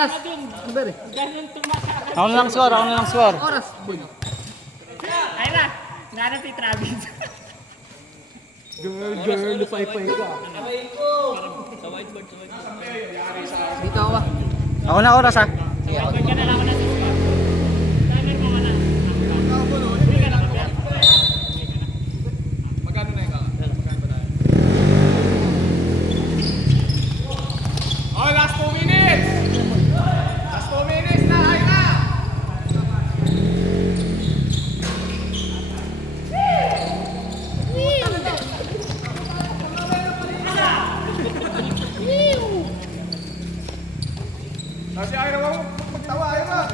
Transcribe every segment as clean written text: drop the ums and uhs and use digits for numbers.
Oras. Ganun tumatakas. Ako na lang score, ako na lang score. Oras. Ay na, nana si Travis. Girl, lupay-pay ka. Dito ako ba? Ako na oras ha. Whiteboard ka na lang ako na sa score. Timer mo ka na. Hindi ka na kapya. Magkano na yung kaka? Magkano ba tayo? Oh, last 2 minutes! Last 2 minutes na, ay na! Kasi ayaw na magtawa, ayaw na!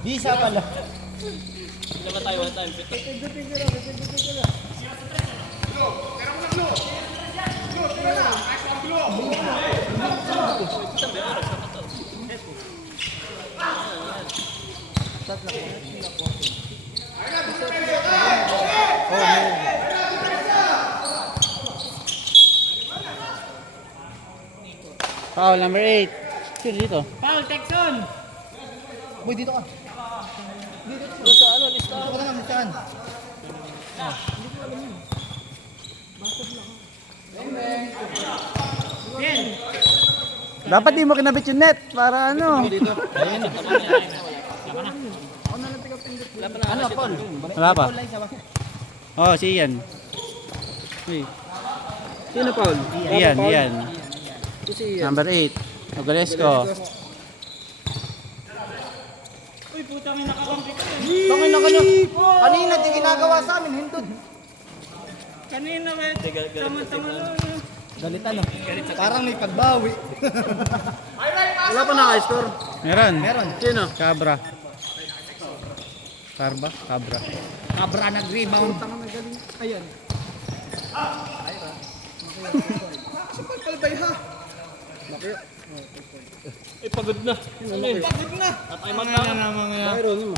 Bisa pala. Foul number 8. Sino dito? Paul, Texon. Boy, dito ka. Dito sa ano, listahan. Dito ka naman, listahan. Yan. Dapat di mo kinabit yung net para ano. Ano, Paul? Wala pa. Oh, si Ian. Sino, Paul? Ian. Si Number 8. Ogalesco. Uy, putang ina kakampi ko. Tangin na ka na. Kanina, di ginagawa sa amin, hindod. Kanina ba? Tama-tama lang. Galitan, no? Parang may pagbawi. Wala pa naka-score. Meron. Sino? Cabra. Cabra. Cabra nag-rebound. Tanga na galing. Ayan. Palbay ha. Laki. Pagod na. Pagod na. Ay, magkano. Mayroon mo.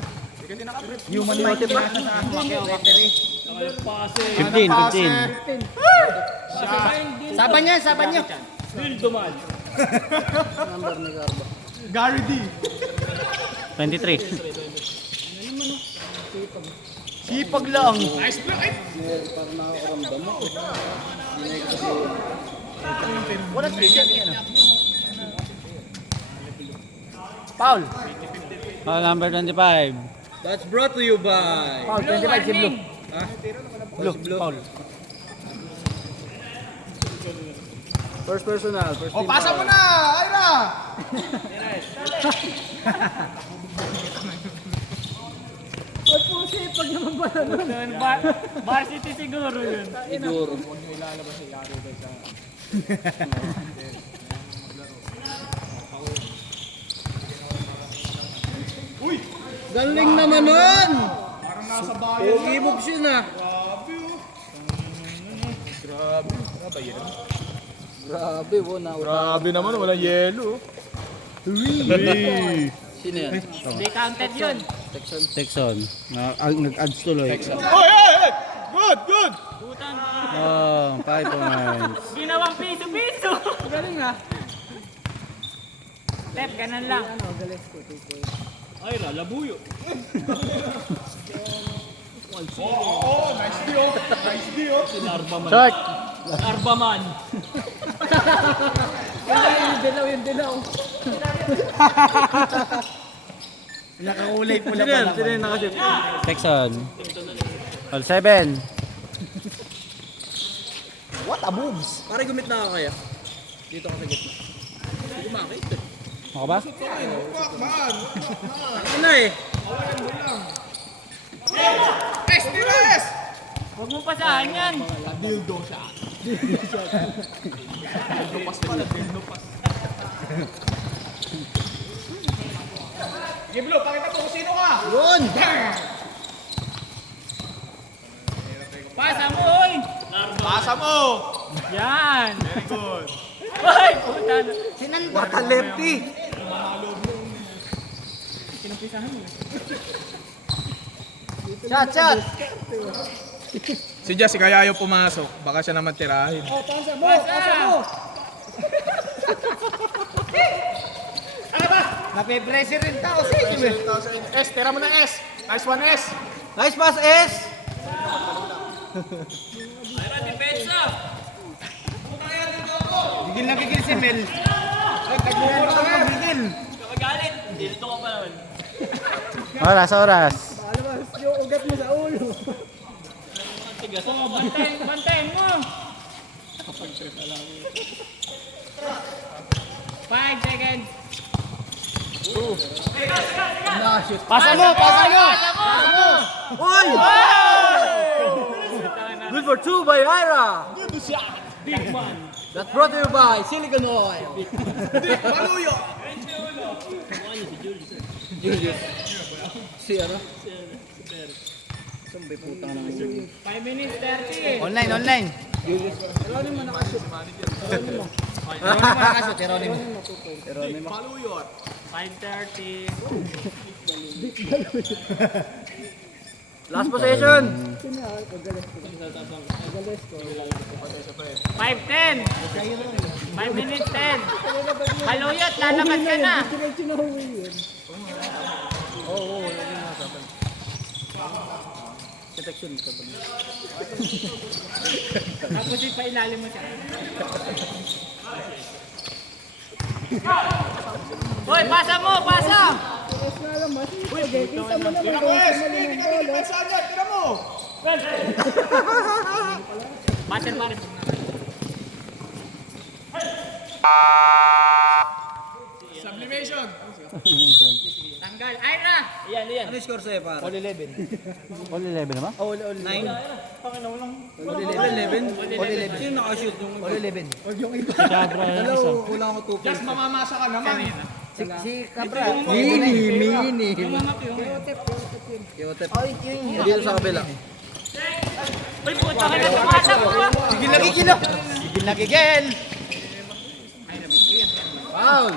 Human motive ba? 15. Saban niya. Will Dumal. Number ni Garba. Gary D. 23. Sipag lang. Nice play! Ay! Parang nakakaramdam mo. Walang special yan. Paul. Foul number 25. That's brought to you by... Paul, 25 si Blue. Ha? Blue. Paul. First personal. O, pasa mo na! Ay na! Ay po, sipag naman ba nun? Varsity siguro yun. Siguro. Uy! Galing naman nun! Parang nasa bayan. Pogi moves yun ah. Grabe oh. Grabe. Grabe yun. Grabe, wala. Grabe naman, wala yelo. Sino yan? Hindi counted yun. Texon. Nag-adds tuloy. Oy! Good! Putang. Oh, 5 points. Ginawang piso-piso. Galing ah. Step, ganun lang. Ay, lalabuyo. Oh, nice D oh. Nice D oh. Short. Arbaman. Yung dilaw. Nakakulay pula pa naman. Sino yung nakasip? Texon. Foul 7. What a moves! Pare, gumit na ako kaya. Dito ka sa gitna. Hindi ko makakita. Ako ba? Man! Ano na eh? Tires! Huwag mo pasahan yan. Dildo siya. Dildo pas pala, dildo pas. Giblo, pakita mo kung sino ka! Yun! Pasa mo, oy. Pasa mo! Yan. Very good. Ay, puta na. What a lefty! Shot! Si Jess, kaya ayaw pumasok. Baka siya naman tirahin. Pasa mo. Nape-pressure rin tao sa inyo eh. S, tira mo na S. Nice one, S. Nice pass, S! Mayroon, depensa! Gigil na gigil si Mel. Ay, tagmumura ka na, gigil. Kapagalit, dito ka pa naman. Oras, oras. Tigas mo, bantayin mo! 5 seconds! Pasa mo, pasa mo! Uy! Good for two by Ira. Big man! That's brought to you by Silicon Oil. Paluyo. Julius. Si ano? Saan ba yung putang naman yun? 5 minutes 30! Online, online. Julius. Geronimo nakashoot. Geronimo. Paluyo. 5:30! Last possession. 5:10! 5 minutes 10! Haluyot, lalakad ka na! Protection. Tapos ipailalim mo siya. Hoy, pasa mo! Pasa! Tira mo, S. Hindi ka tinipensahan yan. Tira mo. Paser pa rin. Sublimation. Tanggal. Ira! Ano yung score sa'yo, para? All 11. All 11 naman? All 9. All 11. All 11. Sino nakashoot yung All 11. Yung iba. Hello, wala ko 2 Just mamamasa ka naman. Si Cabra. Mini. Yotep. Dito sa kabila. Uy, puta ka na tumasa mo! Gigil na gigil. Gigil na gigil. Foul.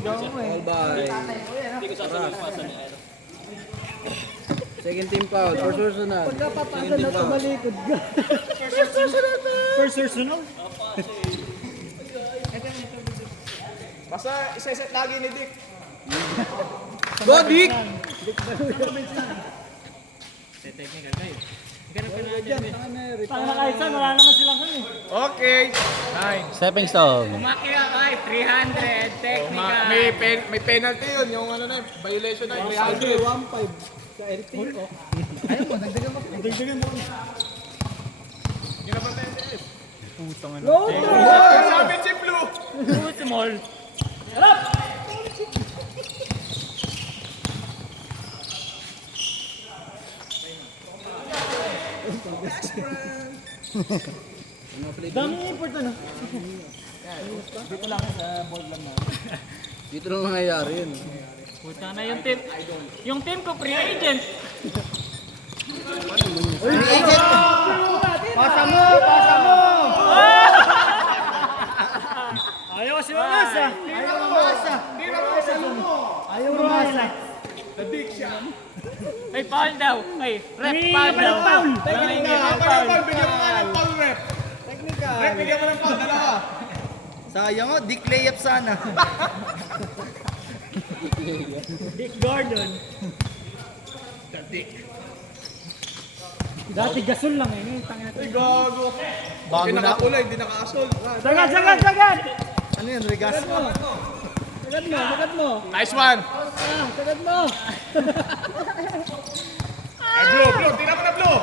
All by. Second team foul. First personal. Second team foul. First personal? Basta isa-set lagi ni Dick. Go, Dick! Technical kayo. Ganap ka na dyan eh. Tanga kahit saan, wala naman silang ano eh. Okay. 9. Stepping stone. Umakyat ay 300. Technical. May penalty yun. Yung ano na, violation na. 300. 1-5 sa LT. Ayun mo, nagdagan mo. Dagdagan mo. Hindi na ba tayo sa S? Go! Sabi si Blue. Too small. Dami import ano? Dito lang nangyayari yun. Puta na yung team. Yung team ko free agent. Pasa mo! Pasa mo! Ayaw kasi mamas ah! Ayaw mamasa! Ayaw mamasa! Dick siya. Ay, foul daw. Ay, rep May foul daw. foul. Bigyan mo nga ng foul, rep. Technical! Rep, bigyan mo ng foul. Dalawa. Sayang o, Dick layup sana. Dick Gordon. Dati gasol lang eh. Ngayon tanga Ay, gago. Bago Hindi na. nakapula, hindi naka-asol. Sagad, sagad, sagad! Ano yun, Regas? Sagad mo, sagad mo. Nice one. Ah, sagad mo. Ay, Blue, Blue. Tira mo na, Blue.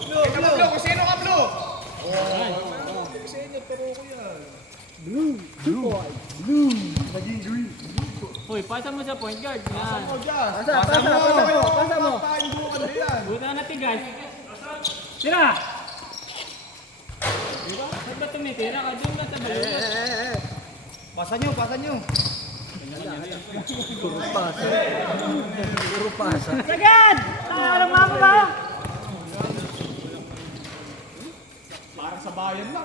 Tira mo, Blue. Kung sino ka, Blue. Uy, pasa mo sa point guard. Yan. Pasa mo! Buta na tigas. Tira! Diba? Ba't ba tumitira ka? Doon ka sa balon. Pasa nyo! Puro pasa. Puro pasa. Sagad! Ah, alam mo ba? Parang sa bayan lang.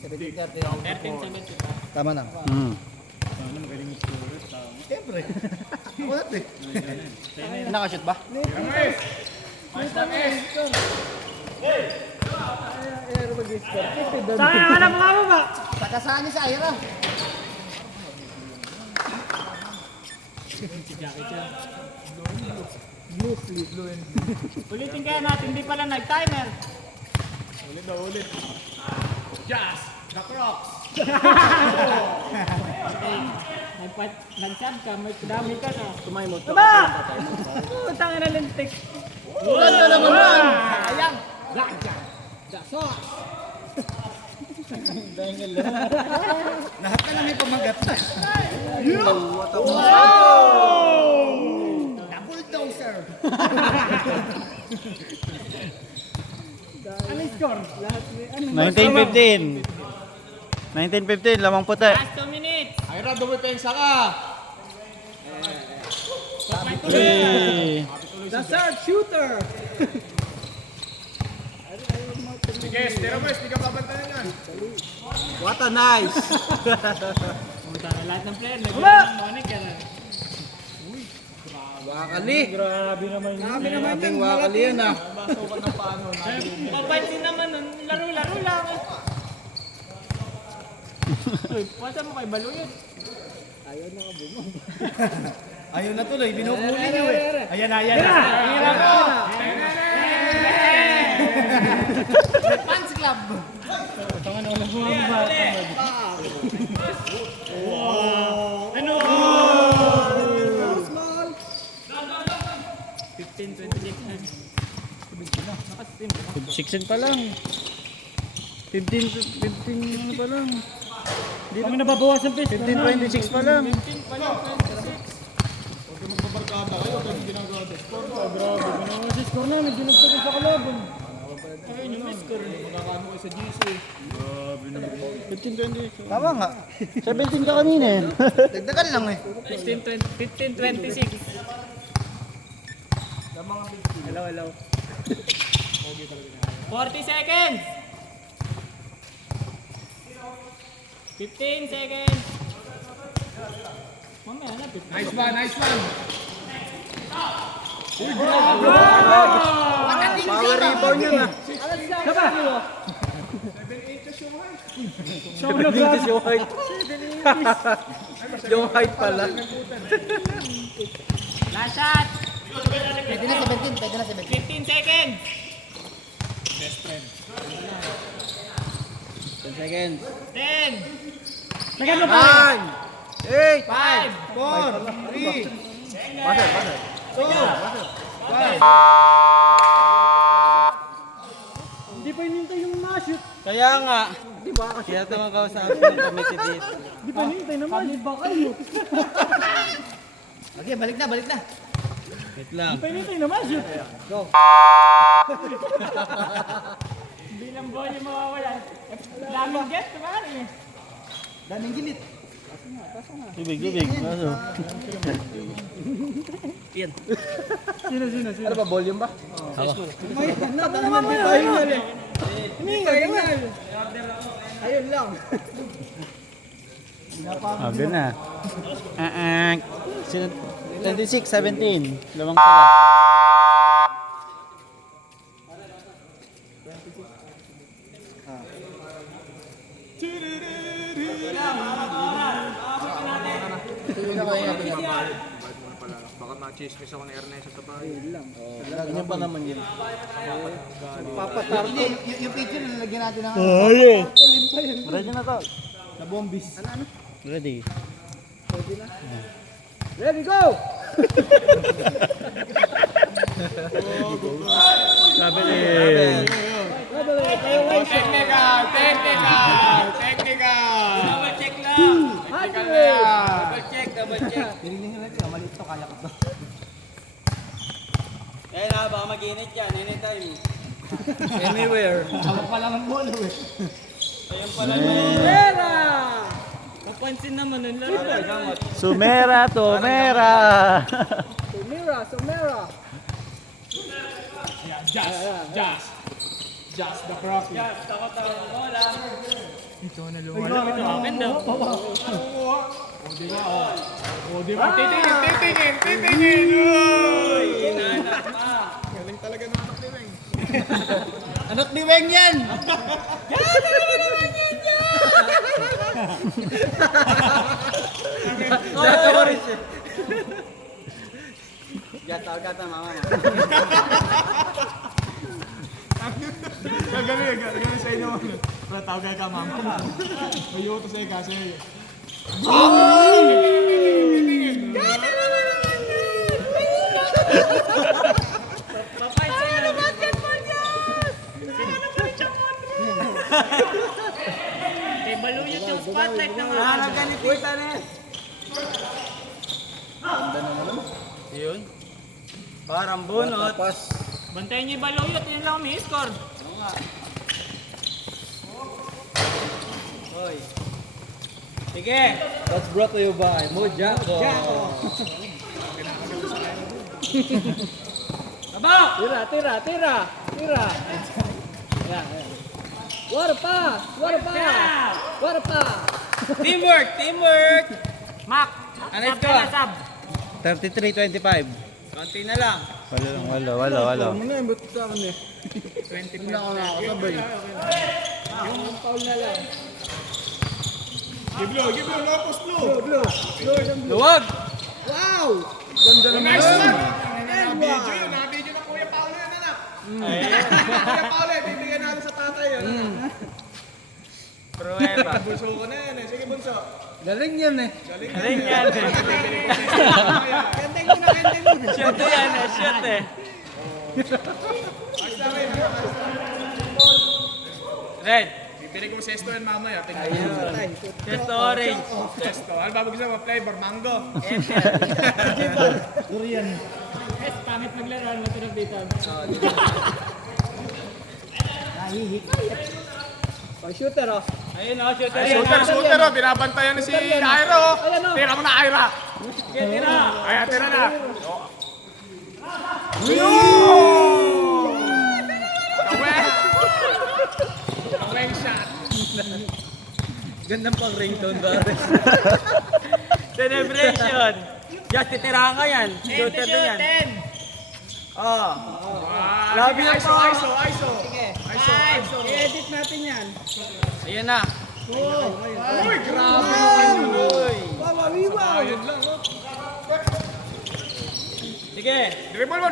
13-17. Tama na. Siyempre. Ako natin. Nakashoot ba? Nice one, S. Saan ka na bumababa? Sakasaan niya sa Ira. Ulitin kaya natin, hindi pala nag-timer. Just the Crocs. Nag-sab ka, may dami ka na. Tumay mo to. Aba! Utang na lintik. Wala naman yan. Sayang. Lahat na lang may pamagat. Double doser. Ano yung score? Lahat may ano? 19-15. 19-15, lamang puti. Last 2 minutes. Ira, dumipensa ka. Hey. The third shooter! Sige, stero mo, hindi ka babantayan yan. What a nice! Pumunta na lahat ng player. Nag-iwan ng money ka na. Wakali. Grabe naman Grabing wakali yan ah. Papansin naman nun, laro-laro lang. Uy, pasa mo kay Balo yun. Ayaw na tuloy, binubuli niyo eh. Ayan na, ayan na. Hira mo! Fans club. Ano? 15-26. 16 pa lang. 15 ano pa lang. Kami nababawas ang pista. 15-26 pa lang. 15 pa lang, 26. Sa score namin, dinagdag sa kalaban. Ayun yung score. 15-20. Tama nga. 17 ka kanina eh. Dagdagan lang eh. 15-26. Hello, hello. 40 seconds. 15 seconds. Mamaya na, 15. Nice one, nice one. Power rebound yun ah. Nagbitis yung height. Yung height pala. Last shot. Pwede na 17, pwede na 17. 15 seconds. 10 seconds. 10, Sagad mo pa. 9, 8, 5, 4, Hindi pa hinintay yung ma-shoot. Kaya nga. Di ba? Kaya ito nga kausapin ng committee dito. Hindi pa hinintay na ma-shoot. Ba kayo? Okay, balik na, balik na. Wait lang. Hindi pa hinintay na ma-shoot. bilang ball yung mawawala. Daming get, kumari. Daming gilit. Tubig. Ano? Ano ba, volume ba? Naman mo yun. Hingal. Ayun lang. Sabi na. 26, 17. Lamang sila. Baka ma-chismis ako ni Ernesto sa bahay. Ganyan pa naman yun. Hindi, yung picture na nalagyan natin ng Ready na to. na bombis. Ready. Ready, go! Sabi ni... Technical! Double check lang. Technical na yan. Double check. Tiniling nyo lang, maliit to, kaya ko to. Eh na, baka mag-init yan. Anytime. Anywhere. Hawak pa lang ang bolo eh. Pera! Papansin naman nun laro. Sumera, Tomera. Sumera. Just the Crocs. Bola. Akin daw. O, di ba? Titingin! Uy! Hinahanap pa. Galing talaga ng anak ni Weng. Anak ni Weng yan! Gata mama. Gagaling sa inyo. Wala tawag ka, mama. May uto sa'yo kasi. Papay sa'yo. Kay baluyot yung spotlight ng mga. Nagkanipitan eh. Yun. Parang bunot. Bantayan niyo yung baluyot, yun lang may score. Hoy. Sige. That's brought to you by Mojako. Taba! Tira. Yan. War pa. Teamwork. Mac! Ano Sab ito? ka na, sab. 33-25. Konti na lang. Wala. Ano yung buto sa akin eh? 20 Hindi ako nakakasabay. Yung foul na lang. Give blow, no post blow. Luwag! Wow! Ganda naman Nice yun. one! Naka-video na Kuya Paolo yan, anak. Kuya Paolo, bibigyan natin sa tatay yan. Prueba. Bunso ko na yan eh. Sige, bunso. Galing yan eh. Galing yan eh. Kenteng mo na. Shoot yan eh, shoot eh. Red. Bibili ko sesto yan mamaya. Tingnan mo. Just orange. Sesto. Ano ba gusto mo? Flavor, mango. Yes, pangit maglaro. Ano tunog dito? Shooter oh. Ayun o, shooter. Shooter, oh. Binabantayan na si Ira, oh. Tira mo na, Ira. Sige, tira. Ayan, tira na. Kaweng shot. Gandang pang ringtone Bares. Celebration. Just titirahan ka yan. Shooter din yan. 10. Oh. Labi na po. ISO. I-edit natin yan. Ayan na. Uy, grabe. Ayun lang, oh. Sige. Dribble mo.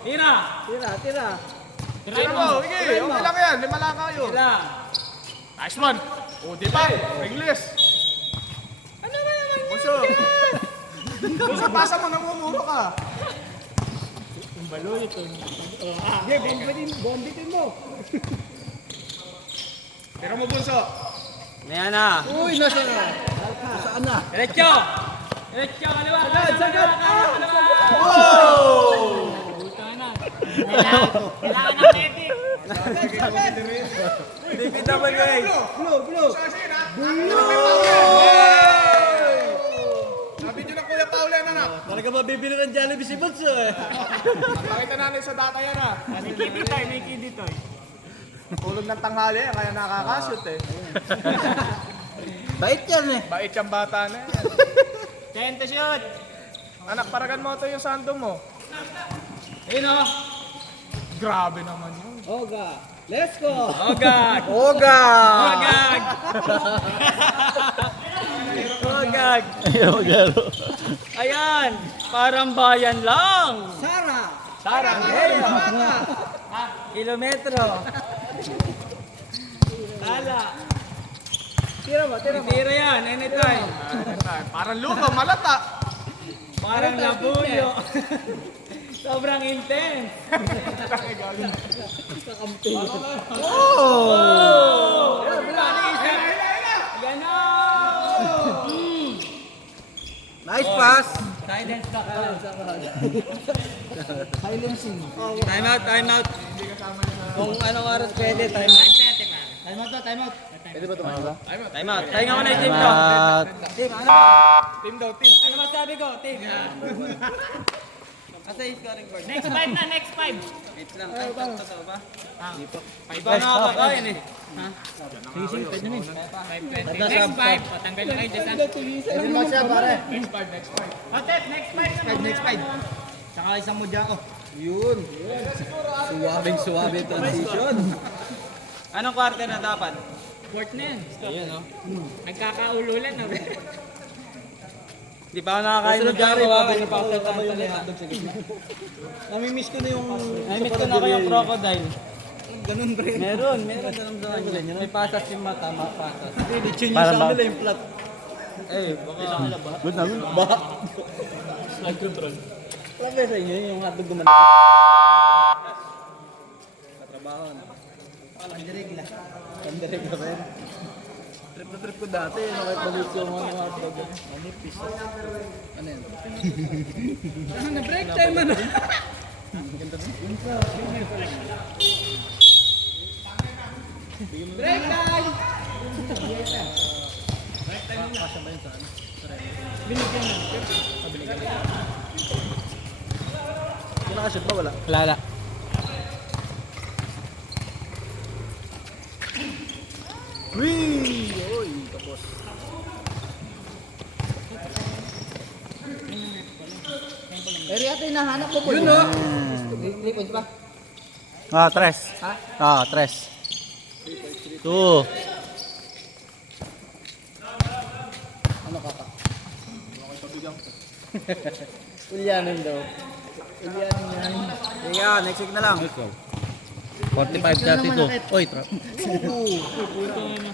Tira. Tira mo. Sige, okay lang yan. 5 lang kayo. Tira. Nice one. O, di ba? English. Ano ba naman yun? Buso, pasa mo, namumuro ka. Bombitin mo. Tira mo, Bunso. Ayan na. Uy, nasa na. Saan na? Diretso. Kaliwa. Sagad. Kailangan ng medic. David naman guys. Blue. Nabidyo na Kuya Paolo yan, anak. Talaga mabibili ng Jollibee si Bunso eh. Pakita natin sa data yan, ah. May kiditoy, may kiditoy. Tulog ng tanghali, kaya nakakashoot eh. Bait yan eh. Bait yung bata na yan. 10 to shoot. Anak, paragan mo ito yung sando mo. Ayun o. Grabe naman yun. Oga. Let's go. Ogag. Ogag. Ayan. Parang bayan lang. Sarang. Kilometro. Tala. Tira yan. Anytime. Parang luko, malata. Parang labuyo. Sobrang intense. Oh! Yan na. Nice pass. Silence na ka. Time out. Kung anong oras pwede, time out. Time out. Time out. Tayo nga muna yung team ko. Team, ano? Team daw, team. Ano masabi ko, team? Asa yung scoring board? Next 5 na, next 5. Wait lang. Ay, totoo ba? Iba na kakakain eh. Next 5. Patanggal na kayo dyan. Ano ba siya, pare? Next 5. Otet, next 5 na. Next 5. Saka isang mudya ko. Yun. Suwabing transition. Anong quarter na dapat? Fourth na yan. Ayun, no? Nagkakaululan na. Di pa ako nakakain ng Gary, Java. papakita mo yung hotdog sa gitna. Namimiss ko na yung... Namimiss ko na ako yung crocodile. Ganun, pre. Meron sa kanya. May pasas yung mata, pasas. Lechon yung sa kanila yung plat. Eh, baka... Good na, good. Ba? Slide control. Alam ba sa inyo yung hotdog gumanap? Katrabaho na. Pandiregla. Pandiregla ba yan? Trip na trip ko dati. Kahit balik ko mga hotdog. Manipis. Ano yan? Na break time ano? Break time! Kasya ba yun sa ano? Binigyan na. Yung nakashoot ba wala? Lala. Wee! Oy, tapos. Pero yata yung nahanap ko po. Yun no? Points ba? Ah, tres. Ha? Ah, tres. 2. Ano kaka? Ulyanin daw. Ulyanin yan. Sige, next week na lang. 45-32. Oy, trap.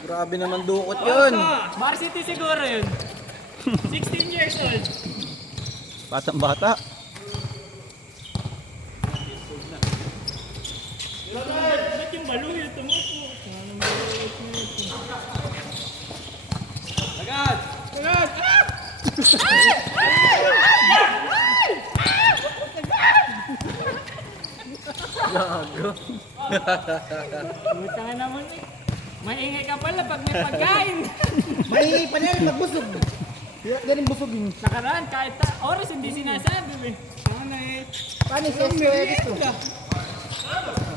Grabe naman dukot yun. Varsity siguro yun. 16 years old. Batang bata. Ba't yung balo yun tumupo? Agad! Agad! Gago. Buta nga naman eh. Maingay ka pala pag may pagkain. May pa niya magbusog. Galing busog yun. Nakaraan kahit oras hindi sinasabi eh. Ano eh. Paano siya gusto?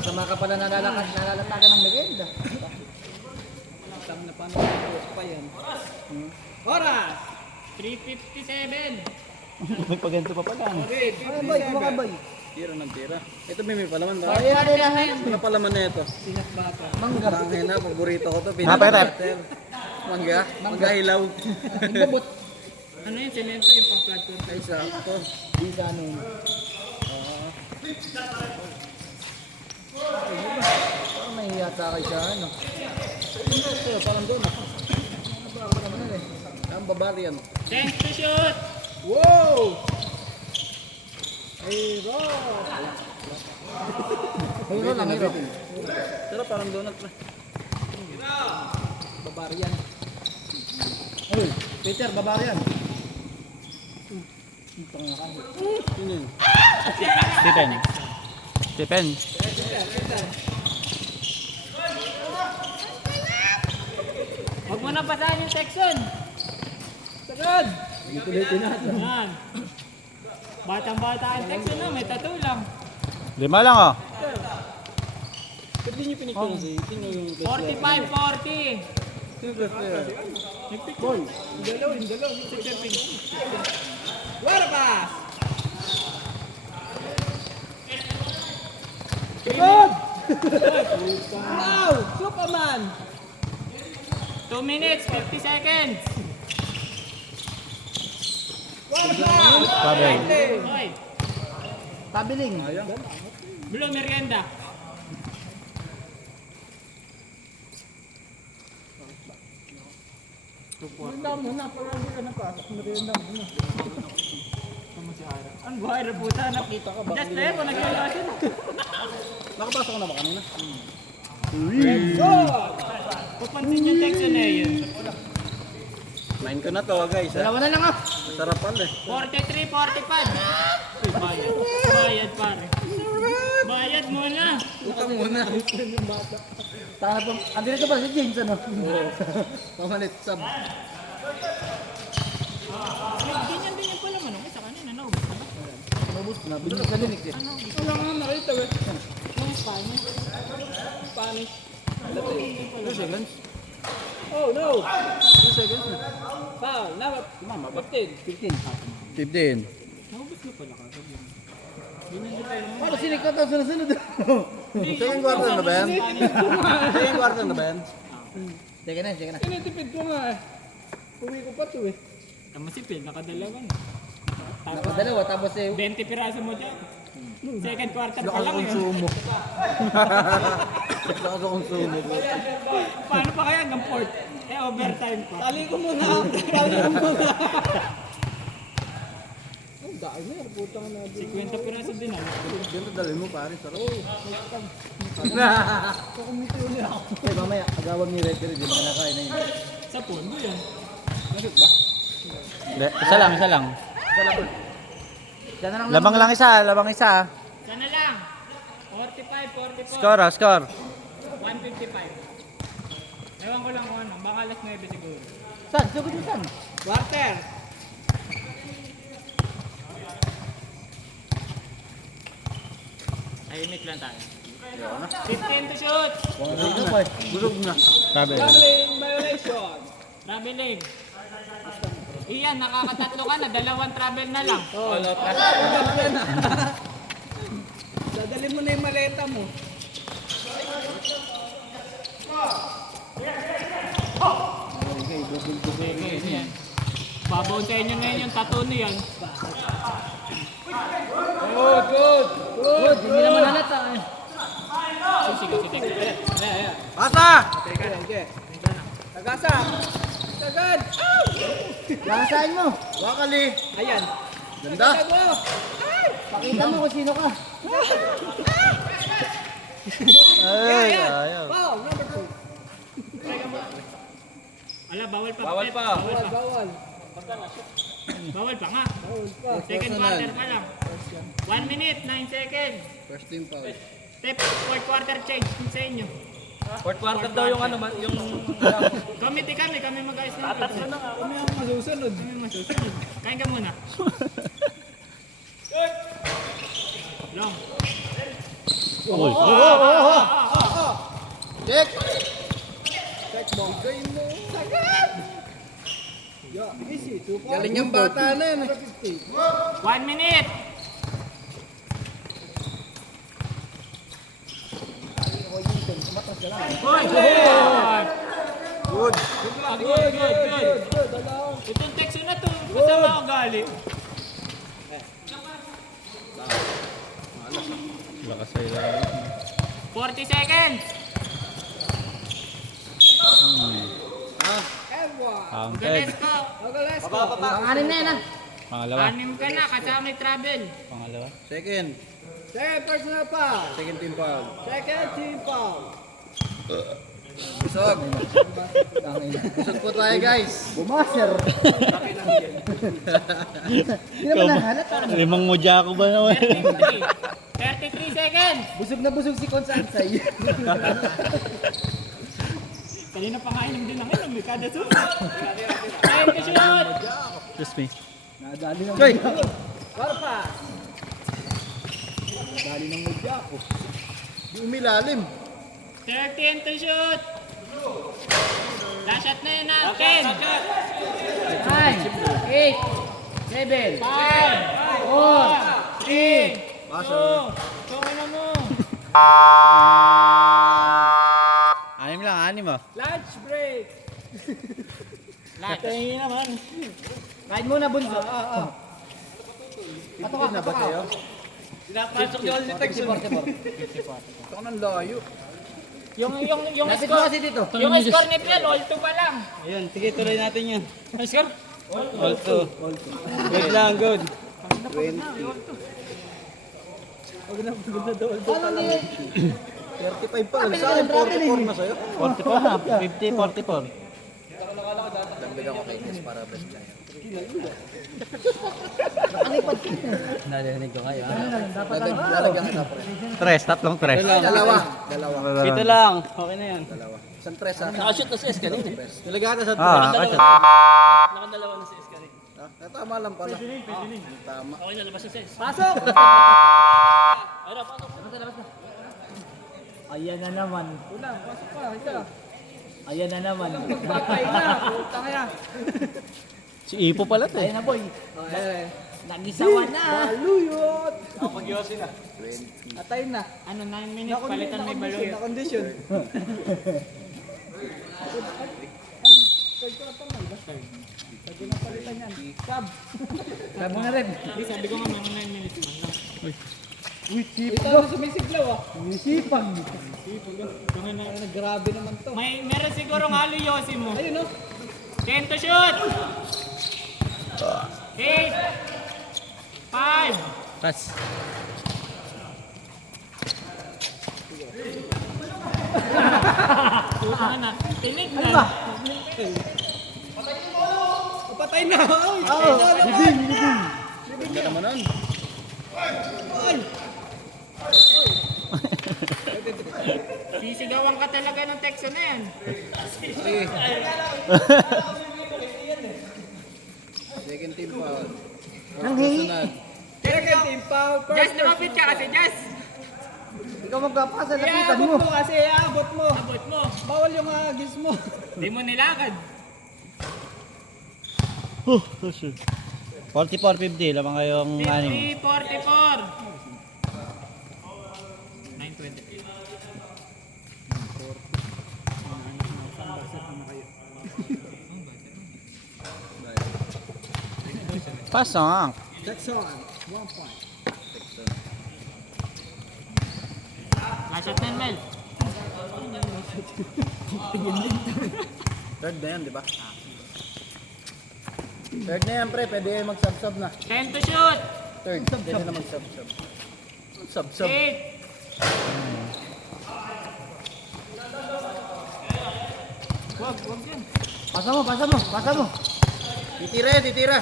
Masama ka pala nalalatagan ng merienda. Tama na paano pa yan. Oras! 3:57. May paganto pa pala. Okay, Ay, boy, kumakabay. Tira ng tira. Ito may palaman ba? Ay, ay, ay, ay. Ano palaman na ito? Mangga. Tangin na, paborito ko to. Napakatap. Mangga? Mangga hilaw. Nagbubot. Ano yun? Sinento yung pang-flat tour. Ay, sakto. Di sa ano yun. Parang may yata kay siya, ano. Ito, parang doon. Ano naman yun eh? Ang barbarian. Thanks to shoot! Wow! Hero lang, hero. Pero parang donut na. Barbarian. Ay, Peter, Bavarian. Sino yun? Stephen. Stephen. Huwag mo na basahin yung section. Sagad! Ulitin natin. Yan. Batang-bata ang section na, may tattoo lang. 5 lang oh. Ba't di nyo pinikinsi? Sino yung best player? 45-40. Sino yung best player? Dalaw. Warpas! Sagad! Wow! Superman! 2 minutes, 50 seconds. Sabi. Hoy, Tabiling. Blue merienda. Ang buhay na puta na. Just play mo, nag-iwasin. Nakapasok ka na ba kanina? Pupansin yung section na yun. Main ko na to guys. Dalawa na lang ah. Masarap pala eh. 43-45. Uy, bayad. Bayad pare. Bayad muna. Utang muna. Sana po. Andito ito pa si James ano. Pamalit sab. Ganyan din yung pala manong. Isa kanina, naubos na ba? Nabus na. Bilis na linig eh. Wala nga nakita eh. Yung Spanish. Spanish. 2 seconds. Oh no! 2 seconds na. Foul. Now, mama, 15. 15. Naubos na pala kagad yun. Paano sinikot ang sunod-sunod? Second quarter na ba yan? Second quarter na ba yan? Sige na, sige na. Tinitipid ko nga eh. Uwi ko pa to eh. Ang masipid, nakadalawa na. Nakadalawa, tapos eh, 20 piraso mo dyan. Second quarter pa Lakas lang akong yun. sumo. Lakas akong sumo. Paano pa kaya hanggang fourth? Eh, overtime pa. Tali ko muna. Tali ko muna. Ang dahil na, putang na. 50 piraso din ah. Ganito dali mo pare. Sarap. Kukumiti ulit ako. eh, mamaya, agawag ni referee, di ba nakain na yun? Sa pondo yan. Isa lang, isa lang. Diyan na lang Labang lang isa, labang isa. Sana lang. 45, 44. Score, score. 155. Ewan ko lang kung ano. Baka alas 9 siguro. San? Sugod mo san? Quarter. Tahimik lang tayo. 15 to shoot. Busog na. Sabi. Traveling violation. Traveling. Iyan, nakakatatlo ka na. Dalawang travel na lang. Dadalhin mo na yung maleta mo. Yan. Babaw sa inyo ngayon yung tattoo niyan. Good, hindi naman halata eh. Sige, sige. Pasa! Tagasa. Tagad. Nakasain mo. Wakali. Ayan. Ganda. Pakita mo kung sino ka. Ay, ayaw. Wow, number 2. Ala, bawal pa. Bawal pa. Bawal. Bawal pa nga. Bawal pa. Second quarter pa lang. 1 minute, 9 seconds. First team foul. Step, fourth quarter change sa inyo. Fourth quarter daw yung ano man, yung Committee kami mag-ayos na. Tatatlo na nga. Kami ang masusunod. Kami masusunod. Kain ka muna. Long. check. Check mo. Game mo. Tagad. Yeah, easy. 2 points. Galing yung bata na yan. 50. 1 minute. Hoy! Good. Good. Itong text na to. Kasama ako gali. Lakas sa ila. 40 seconds. Counted. Galis ko. Okay, let's go. Panganin na yan ah. Pangalawa. 6 ka na. Kasama yung travel. Pangalawa. Second. Second personal foul. Second team foul. Second team foul. Busog. Busog po tayo guys. Bumaser. Hindi naman nahalata. Limang mudya ako ba naman? 33 seconds. Busog na busog si Consansay. Kanina pa nga inom din ang inom. Kada sunod. Time to shoot. Just me. Nadali ng Choy. Karpa. Nadali ng mudya ko. Di umilalim. 13 to shoot. Last shot na yun na. 10. 9, 8, 7, 5. 4, 3. Paso. Tungin na mo. Anim lang, anim ah. Lunch break. Tingin naman. Kain muna bunso. Tipid na ba kayo? Pinapasok yung ulit text. 54. Ito ka ng layo. Yung Lapit mo score. kasi dito. Yung score ni Pian, all 2 pa lang. Ayun, sige tuloy natin yan. Ang score? All two. Wait lang, good. Ano ni? 35 pa lang. Sa akin, 44 na sa'yo. 44 na, 50, 44. Dagdagan ko kay Nes para best player. Narinig ko kayo. Lalagyan kita pre. Tres, tatlong tres. Dalawa. Ito lang, okay na yan. Dalawa. Isang tres ha. Nakashoot na si S kanina. Nilagyan ka sa Ah, kasha. Nakadalawa na si S kanina. Tama lang pala. Tama. Okay na, labas na si S. Pasok. Ayun, pasok. Ayan na naman. Una, pasok pa. Isa. Ayan na naman. Patay na. Putang na. Si Ipo pala to. Ayun na boy. Nagisawa na. Baluyot! Atay na. Ano, 9 minutes, palitan may baloy. Na-condition. Sabi na rin. Hindi, sabi ko nga, mga 9 minutes man lang. Ito na sumisiglaw ah. Sipag. Mga na, Grabe naman to. meron siguro nga Yosi mo. Ayun no. 10 to shoot! 8 5 Pass. Puta na. Tinig na. Patay na. Ganda naman nun. Sisigawan ka talaga ng tekso na yan. Second team foul. Second team foul. Jazz, lumapit ka kasi, Jazz. Ikaw magpapasa. Lapitan Iaabot mo. mo kasi, iaabot mo. Abot mo. Bawal yung agis mo. Di mo nilakad. 44-50, lamang kayong 50-44. 9-20. 6. Pasok. Jackson, 1 point. Last shot na yun, Mel. Third na yan, di ba? Third na yan, pre. Pwede mag-sub-sub na. 10 to shoot. Third. Pwede na mag-sub-sub. Sub-sub. 8 Wag yan. Pasa mo. Titira yan, titira.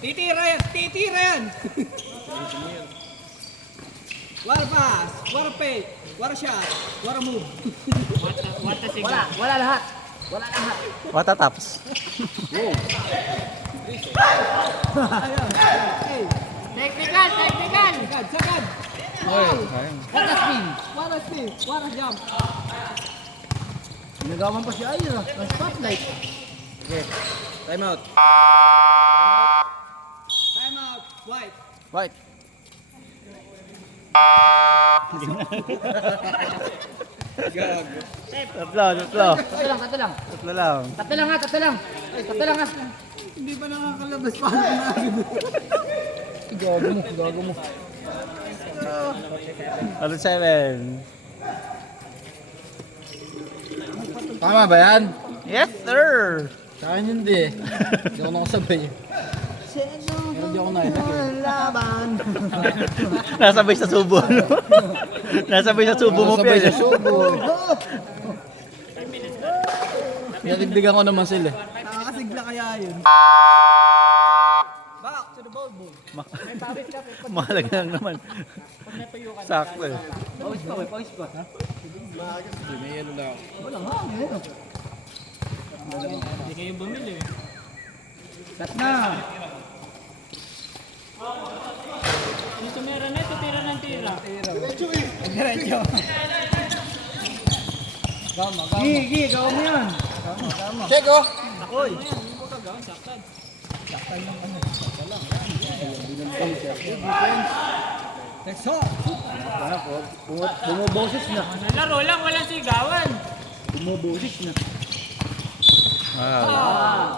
Titira yan. War pass, war fake, war shot, war move. What a sigaw. Wala lahat. What a tops. Technical. Sagad. What a spin, what a jump. Nagawan pa siya ayun ah, ng spotlight. Okay. Time out. Time out, white. White. Tatlo. Tatlo lang. Tatlo lang. Tatlo lang ha. Hindi pa nakakalabas pa na. Gago mo. Ano 7? Tama ba yan? Yes, sir. Sa akin hindi. Hindi ako nakasabay. Hindi ako nakilagay. Nasabay sa subo. Nasabay sa subo mo, Nakasabay Pierre. sa subo. Natigdigan ko naman sila. Nakakasigla kaya yun. Back to the ball. Mahalaga lang naman. Sakto eh. Pawis pa. May yelo lang. Wala nga, ngayon. Hindi kayo bumili. Cut na. Yung sumira na ito, tira ng tira. Diretso. Gigi, gawa mo yan. Check oh! Oy. Next hop. Bumuboses na. Laro lang, walang sigawan. Bumuboses na.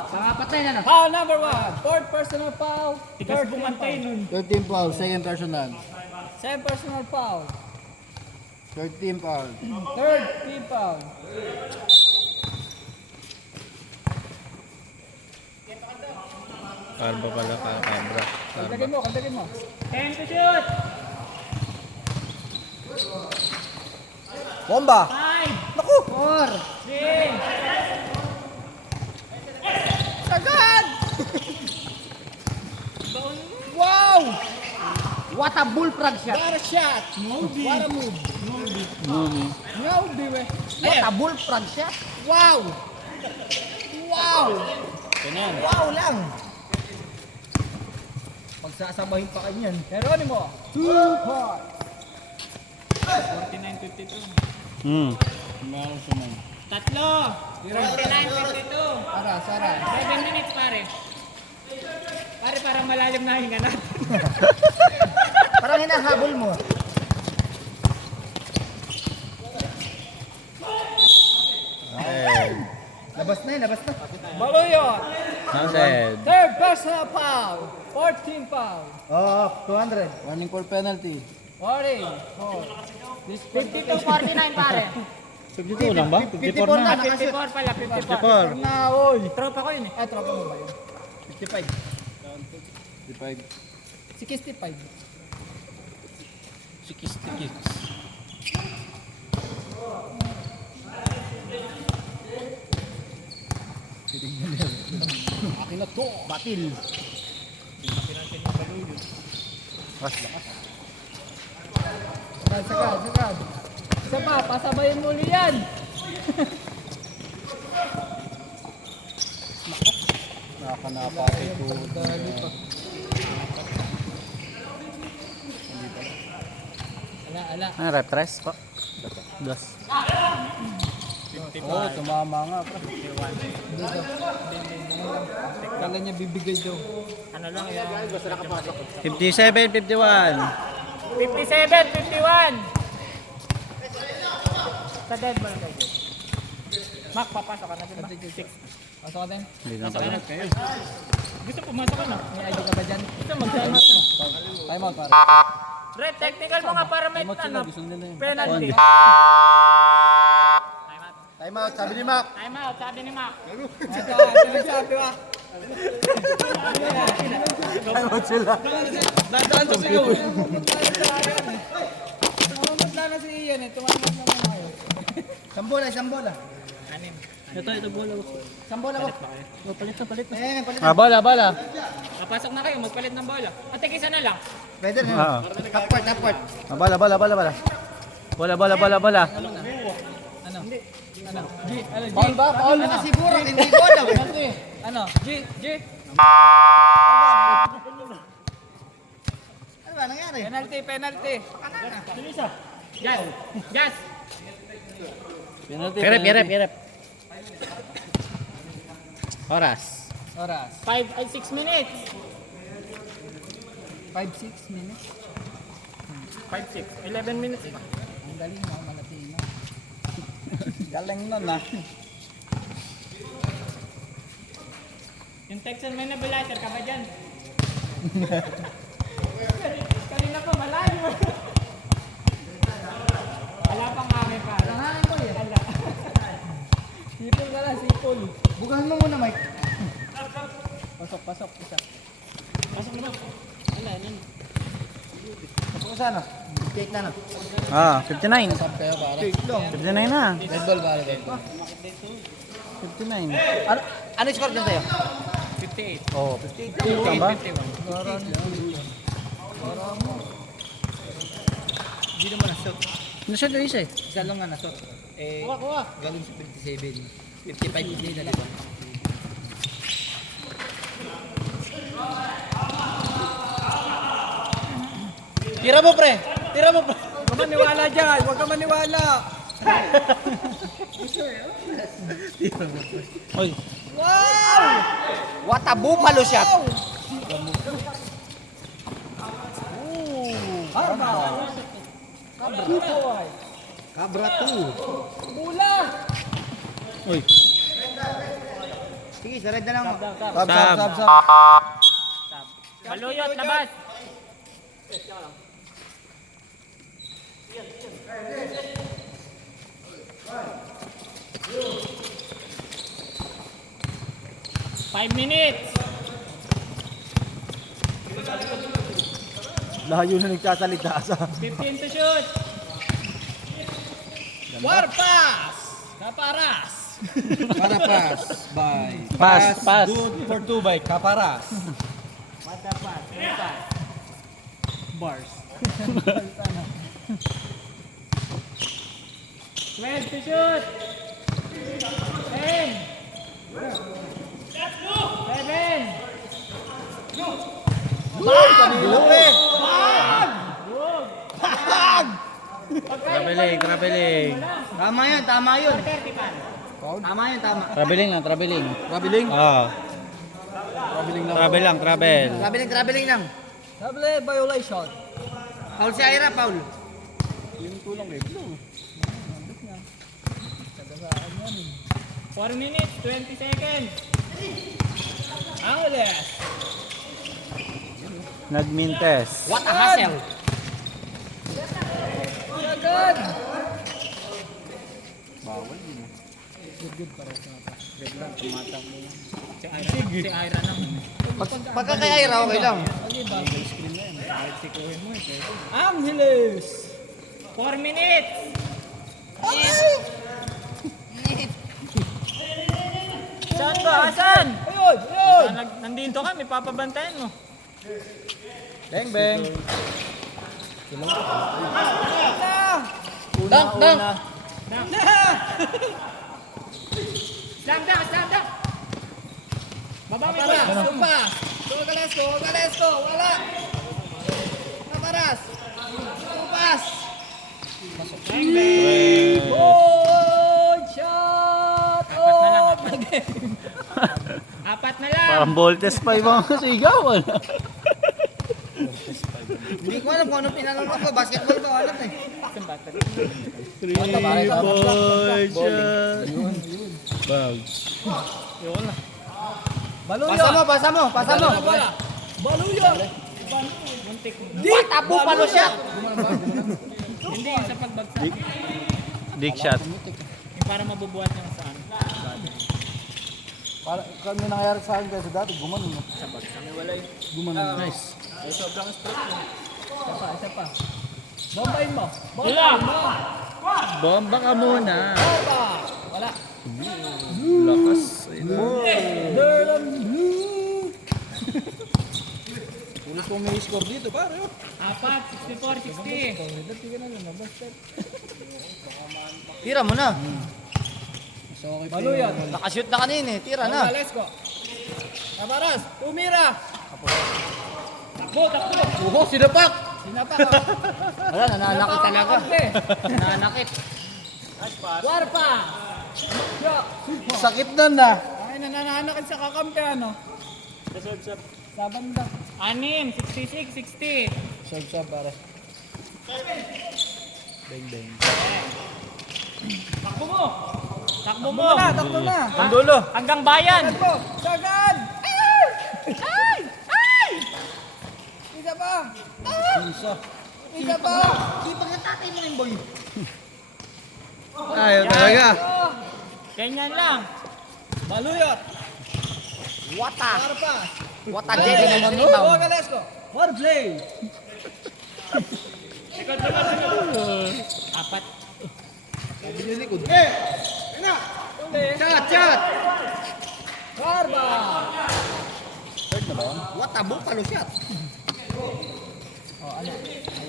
Pangapat na yan. Foul number 1. Fourth personal foul. Tigas bumantay nun. Third team foul, second personal. Second personal foul. Third team foul. Third team foul. Karba pala ka, Cambra. Kaldagin mo. 10 to shoot. Bomba! 5 Four. 3 Sagad! Wow! What a bullfrog shot. What a shot. What a move. Nobody we. What a bullfrog shot. Wow! Wow! Wow lang! Pagsasabahin pa kanyan. Geronimo. 2 points. 49-52. Meron siya man. Tatlo. 49-52. Sara. 7 minutes pare. Pare, parang malalim na hinga natin. Parang hinahabol mo. Labas na yun, labas na. Baluyot. Noted. Third personal foul. 14 foul. Oo, 200. Warning for penalty. Warning. 52-49 pare. 52 lang ba? 54 na, nakashoot. 54 pala, 54. 54. Na, oy. Tropa ko yun eh. Ah, tropa mo ba yun? 55. 55. 65. 66. Akin na to. Batil. Sagad. Isa pa, pasabayin mo ulit yan. Nakakanapatay ko. Ala. Ano, rep 3 po? 2. Oo, tumama nga. Kala niya bibigay daw. Ano lang yan? 57, 51. 57, 51. Sa dead mo lang kayo. Mac, papasok ka na din. 6. Pasok ka din. Hindi na pala. Gusto pumasok ka na? May ID ka ba dyan? Gusto mag-time out. Time out, pare. Red, technical mo nga para may penalty. Time out, sabi ni Mac. Time out, sabi ni Mac. Sabi ba? Time out sila. Dadaan sa sigaw eh. Tumamot lang na si Ian eh. Tumamot lang na kayo. Sambola. Anim. Ito bola. Sambola ko. Palit na. Eh, palit. Bola. Kapasok na kayo, magpalit ng bola. At isa na lang. Pwede na. Ah. Top part. Bola. Bola. Paul ba? Paul na siguro. Hindi ko alam eh. Ano? G. Ano ba nangyari? Penalty. Gas. Penalty. Pirep. Oras. 6 minutes. 5-6 minutes. 11 minutes. Ang galing mo, Malatino. Galing nun ah. Yung Texan may nebulizer ka ba dyan? Kanina pa, malayo. Wala pang kami pa. Tanganan ko eh. Wala. Sipol ka lang, sipol. Bugahan mo muna, Mike. Pasok. Isa. Pasok mo. Wala. Pasok ka sana. Cake na na. 59. Sab kayo para. 59 na. Red ball para red ball. 59. Ano score din tayo? 58. Oh, 58 ba? 51. Hindi naman na-shot. Nasaan na isa eh? Isa lang nga na-shot. Eh, Kuha. galing sa 57. 55 hindi na, di ba? Tira mo, pre! Huwag ka maniwala dyan. Huwag ka maniwala. Oy. What a buffalo shot! Cabra 2. Bula. Oy. Sige, sa red na lang. Sab. Baluyot, labas. Five minutes. Layo na nagsasalita sa. 15 to shoot. Warpas! Kaparas. Para pass. Bye. Pass. Good for 2 by Caparas. Matapas. Bars. 12 to shoot. 10. 7. Traveling. Tama yun. 30 pa. Tama yun, tama. Traveling. Traveling? Ah. Travel. Traveling lang. Double violation. Foul si Ira, foul. Yung tulong kay Blue. 4 minutes, 20 seconds. Angeles. Nagmintes. What a hassle. Agad! Si Ira lang. Pagka kay Ira, okay lang. Angeles! 4 minutes. Saan ba? Saan? Ayun! Ayun! Nandito ka, may papabantayan mo. Bang bang! Dunk, dunk. Slam dunk. Baba mo Paras, ba? sumpa. Galesko, wala. Paras. Tupas. Oh! Shot! Oh! Apat na lang. Parang voltes pa yung mga sigawan. Hindi ko alam kung ano pinalaro ko. Basketball ba? Alam eh. 3 boy shot. Bag. Pasa mo. Baluya! What a buffalo shot. Hindi yung sa pagbagsak. Dick shot. Yung para mabubuhat yung saan. Kung may nangyari sa akin kasi dati, gumanon mo. Gumanon. Nice. Sobrang straight mo. Isa pa. Bombayin mo. Wala. Bomba ka muna. Wala. Lakas. Girl, I'm blue! Ulit kong may score dito, pare. Oh. Apat, 64, 60. Tira mo na. Baluyan. Nakashoot na kanina eh. Tira na. Galesko. Tabaras. Tumira. Takbo. Uho, sinapak. Sinapak. Wala, nananakit talaga. Nananakit. Warpa. Sakit na na. Ay, nananakit sa kakampi, ano? Sa banda. 6, 66, 60. Sab, pare. Bang, bang. Takbo mo. Takbo mo. Takbo na. Ang dulo. Hanggang bayan. Takbo. Sagad. Ay! Isa pa. Isa pa. Di pa nga tatay mo yung boy. Ayaw talaga. Ganyan lang. Baluyot. Wata. Warpa. Wata Jerry naman no. Oh, Galesko. War play. Apat. Shot. Warba. Wata buffalo shot.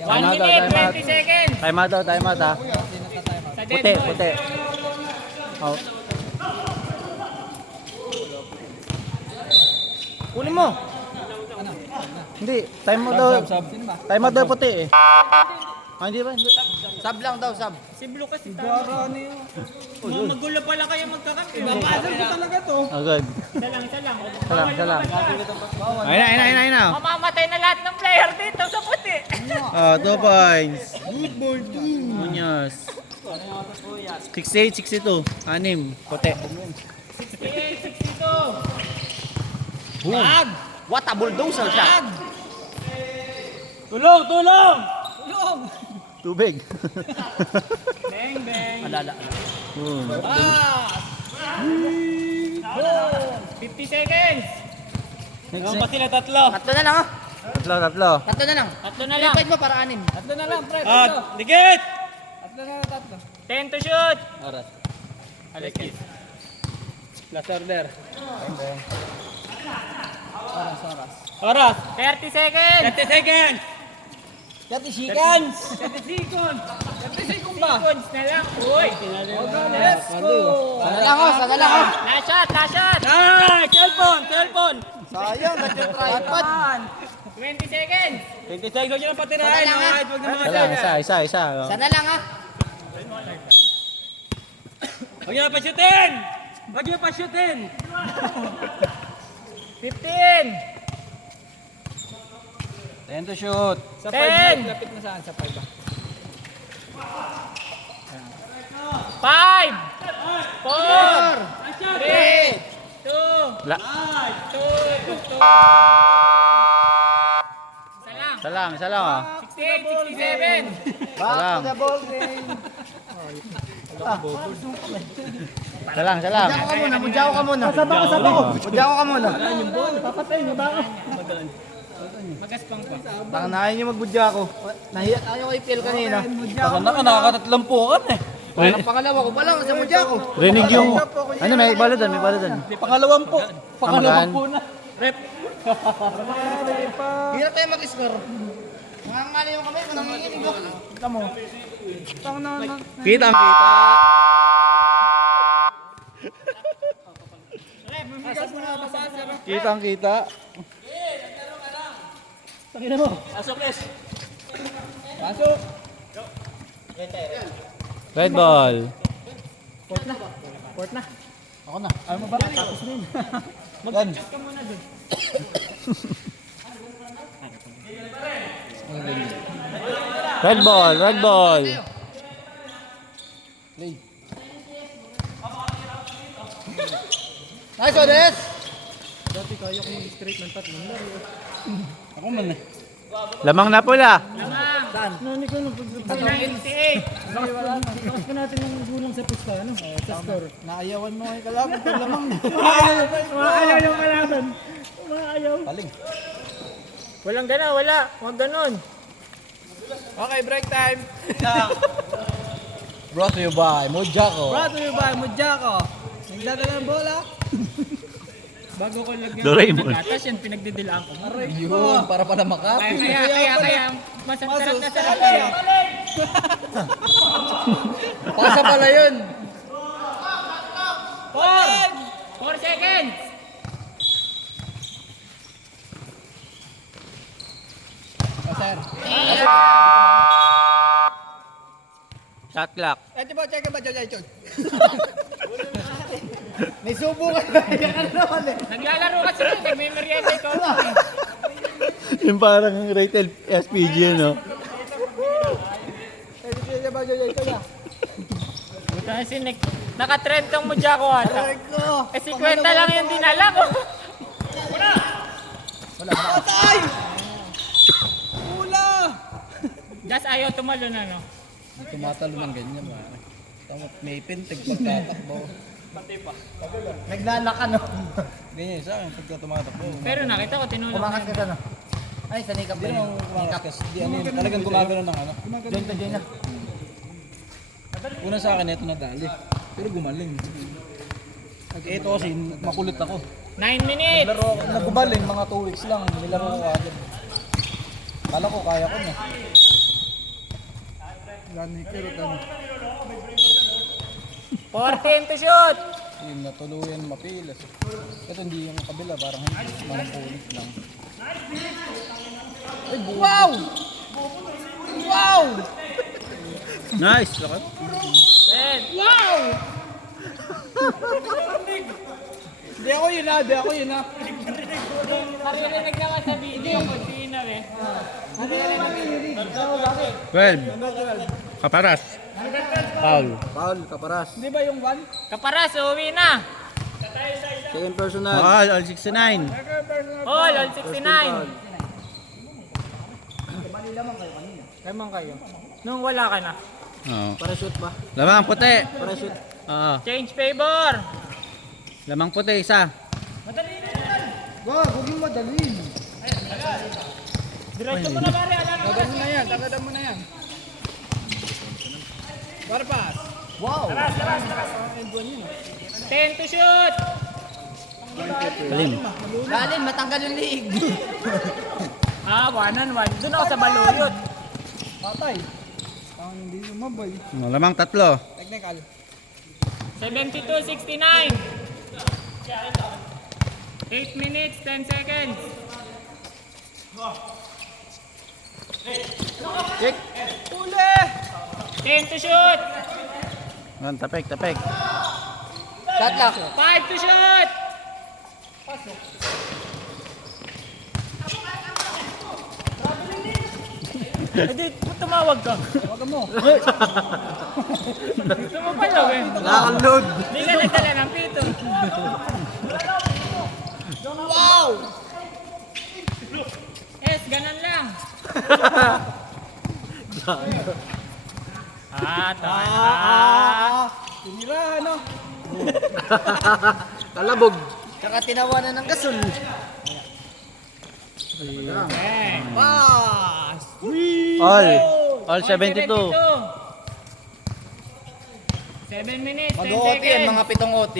1 minute, 20 seconds. Time out ha. Sa dead Puti. ball. Out. Kunin mo. Hindi, time out daw. Time out daw puti eh. Hindi ba? Sub lang daw, sub. Si Blue kasi tama. Magulo pala kayo magkakampi. Babasal ko talaga to. Agad. Isa lang. Isa lang. Ayun na. Mamamatay na lahat ng player dito sa puti. 2 points. Good boy, Muñoz. 68, 62. 6. Puti. 68, 62. Bag. Wata bulldozer shot. Tulong! Tubig. Bang, bang. Alala. 50 seconds. Next. Pa sila tatlo. Tatlo na lang ah. Tatlo. Tatlo na lang. Tatlo na lang. Repite mo para 6. Tatlo na lang, pre. Dikit! Tatlo na lang, tatlo. 10 to shoot. Oras. Alexis. Last order. Oras. 30 seconds. 30 seconds. 30 seconds. 30 seconds. 30 seconds ba? Seconds na lang. Uy. Let's go. Sana lang ah. Last shot. Ay, cellphone. Sayang, nag-tripod. 20 seconds. 20 seconds yun ang patirahin. Sana lang ah. Isa. Sana lang ah. Huwag niyo pa shootin. 15. 10 to shoot. Sa 10. 5 lapit na saan? Sa 5 ba? 5, 4, 3, 2, La. 2. Isa lang. Isa lang ah. 68, 67. Isa lang. the ball game. Isa lang, isa lang. Mudyaw ka muna. Mudyaw ka muna. Magaspang pa. Baka na niyo magbudya ako. Nahiya tayo kay Phil kanina. Baka nakakatatlong pukan eh. Ang pangalawa ko pa lang sa mudya ko. Rinig yung... Ano, may bala doon, may bala doon. Pangalawang po. Pangalawang po na. Hirap tayo mag-score. Mangangali yung kamay ko, nanginginig ko. Kita mo. Kita ang kita. Kita ang kita. Pasok, Les. Pasok. Red ball. Port na. Ako na. Ayaw mo ba? Tapos na yun. Mag-chat ka muna dun. Red ball, red ball. Nice, Odes! Ako man eh. Lamang na pula. Lamang. 98. Naayawan mo ngayon kalaban. Pag lamang. Maayaw yung kalaban. Maayaw. Paling. Walang gana, wala. Huwag ganon. Okay, break time. Brought to you by Mojako. Brought to you by Mujako. Nagdadala ng bola. Bago ko lagyan Doraemon. ng gatas, yan pinagdidilaan ko. Yun, para pala makapit. Kaya, masarap na sarap eh. Pasa pala yun. 4 seconds. Sir. Shot clock. Ito ba? Check ba? Check. May subo ka na. Naglalaro kasi, may merienda ikaw. Yung parang rated SPG, no? Ito ba? Check. Buta kasi nakatrend tong mudya ko ata. Eh 50 lang yung dinala ko. Patay! Pula! Just ayaw tumalo na no. Tumatalo ng ganyan, pare. Tama, may pintig pagkatakbo. Naglalaka, no? Ganyan sa akin, pagka tumatakbo. Pero nakita ko tinulong. Kumakas ka sa, no? Ay, sa nikap Hindi ba naman yun? kumakakas. Di ano yun, talagang gumagano ng ano. Join na. Una sa akin, ito nadali. Pero gumaling. Ito kasi, makulit ako. 9 minutes. Nilaro ako, nagumaling, mga 2 weeks lang. Nilaro ko agad. Kala ko, kaya ko na. 14 to shoot. Yung natuluyan, mapilas. Ito hindi yung kabila, parang hindi. Mga kulit lang. Wow! Wow! Nice! Lakat. 10. Wow! Di ako yun na, Narinig naman sa video ko, sinaw eh. 12. Kaparas. Foul. Paul, kaparas. Di ba yung 1? Kaparas, uwi na. Second personal. All 69. All 69. Lemang kayo. Nung wala ka na. Oo. Para shoot ba? Lamang puti. Para shoot. Oo. Change favor. Lamang puti, isa. Wag, huwag yung madalin. Diretso mo na pare, alam mo Tagadan mo na yan, tagadan mo na yan. Para pass. Wow! 10 to shoot. Talim. Galin, matanggal yung liig. Ah, 1-on-1. Doon ako sa baluyot. Patay. Hindi lumabay. Lamang tatlo. Technical. 72-69. 8 minutes, 10 seconds. Check. Uli! 10 to shoot. Yan, tapek, tapek. Shot lock. 5 to shoot. Hindi, tumawag ka. Tawagan mo. Gusto mo pala eh. Wala kang load. Hindi ka nagdala ng pito. Wow! Yes, ganun lang. Tinira, ano? Talabog. Tsaka tinawanan ng gasol. Okay. Pass! All 72. 7 minutes, 10 Mag-OT yan, seconds. mga 7 OT.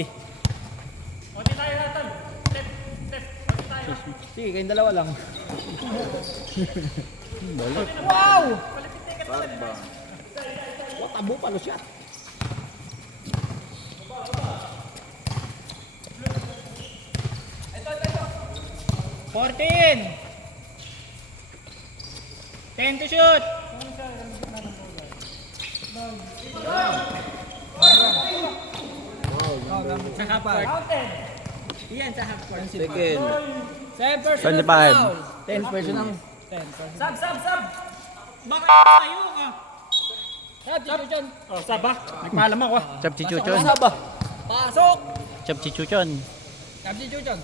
Ote tayo natin. Step, step. Ote tayo. Sige, kayong dalawa lang. Wow! Tabo palo shot. ito. 14. 10 to shoot. Sa half court. Yan sa half court. Second. 7% 25. foul. 10% ang... Sab. Baka tayo ka. Sab, Chuchon. Oh, sab ba? Nagpaalam ako. Chap si Chuchon. Sab ba? Pasok! Chap si Chuchon. Sab si Chuchon.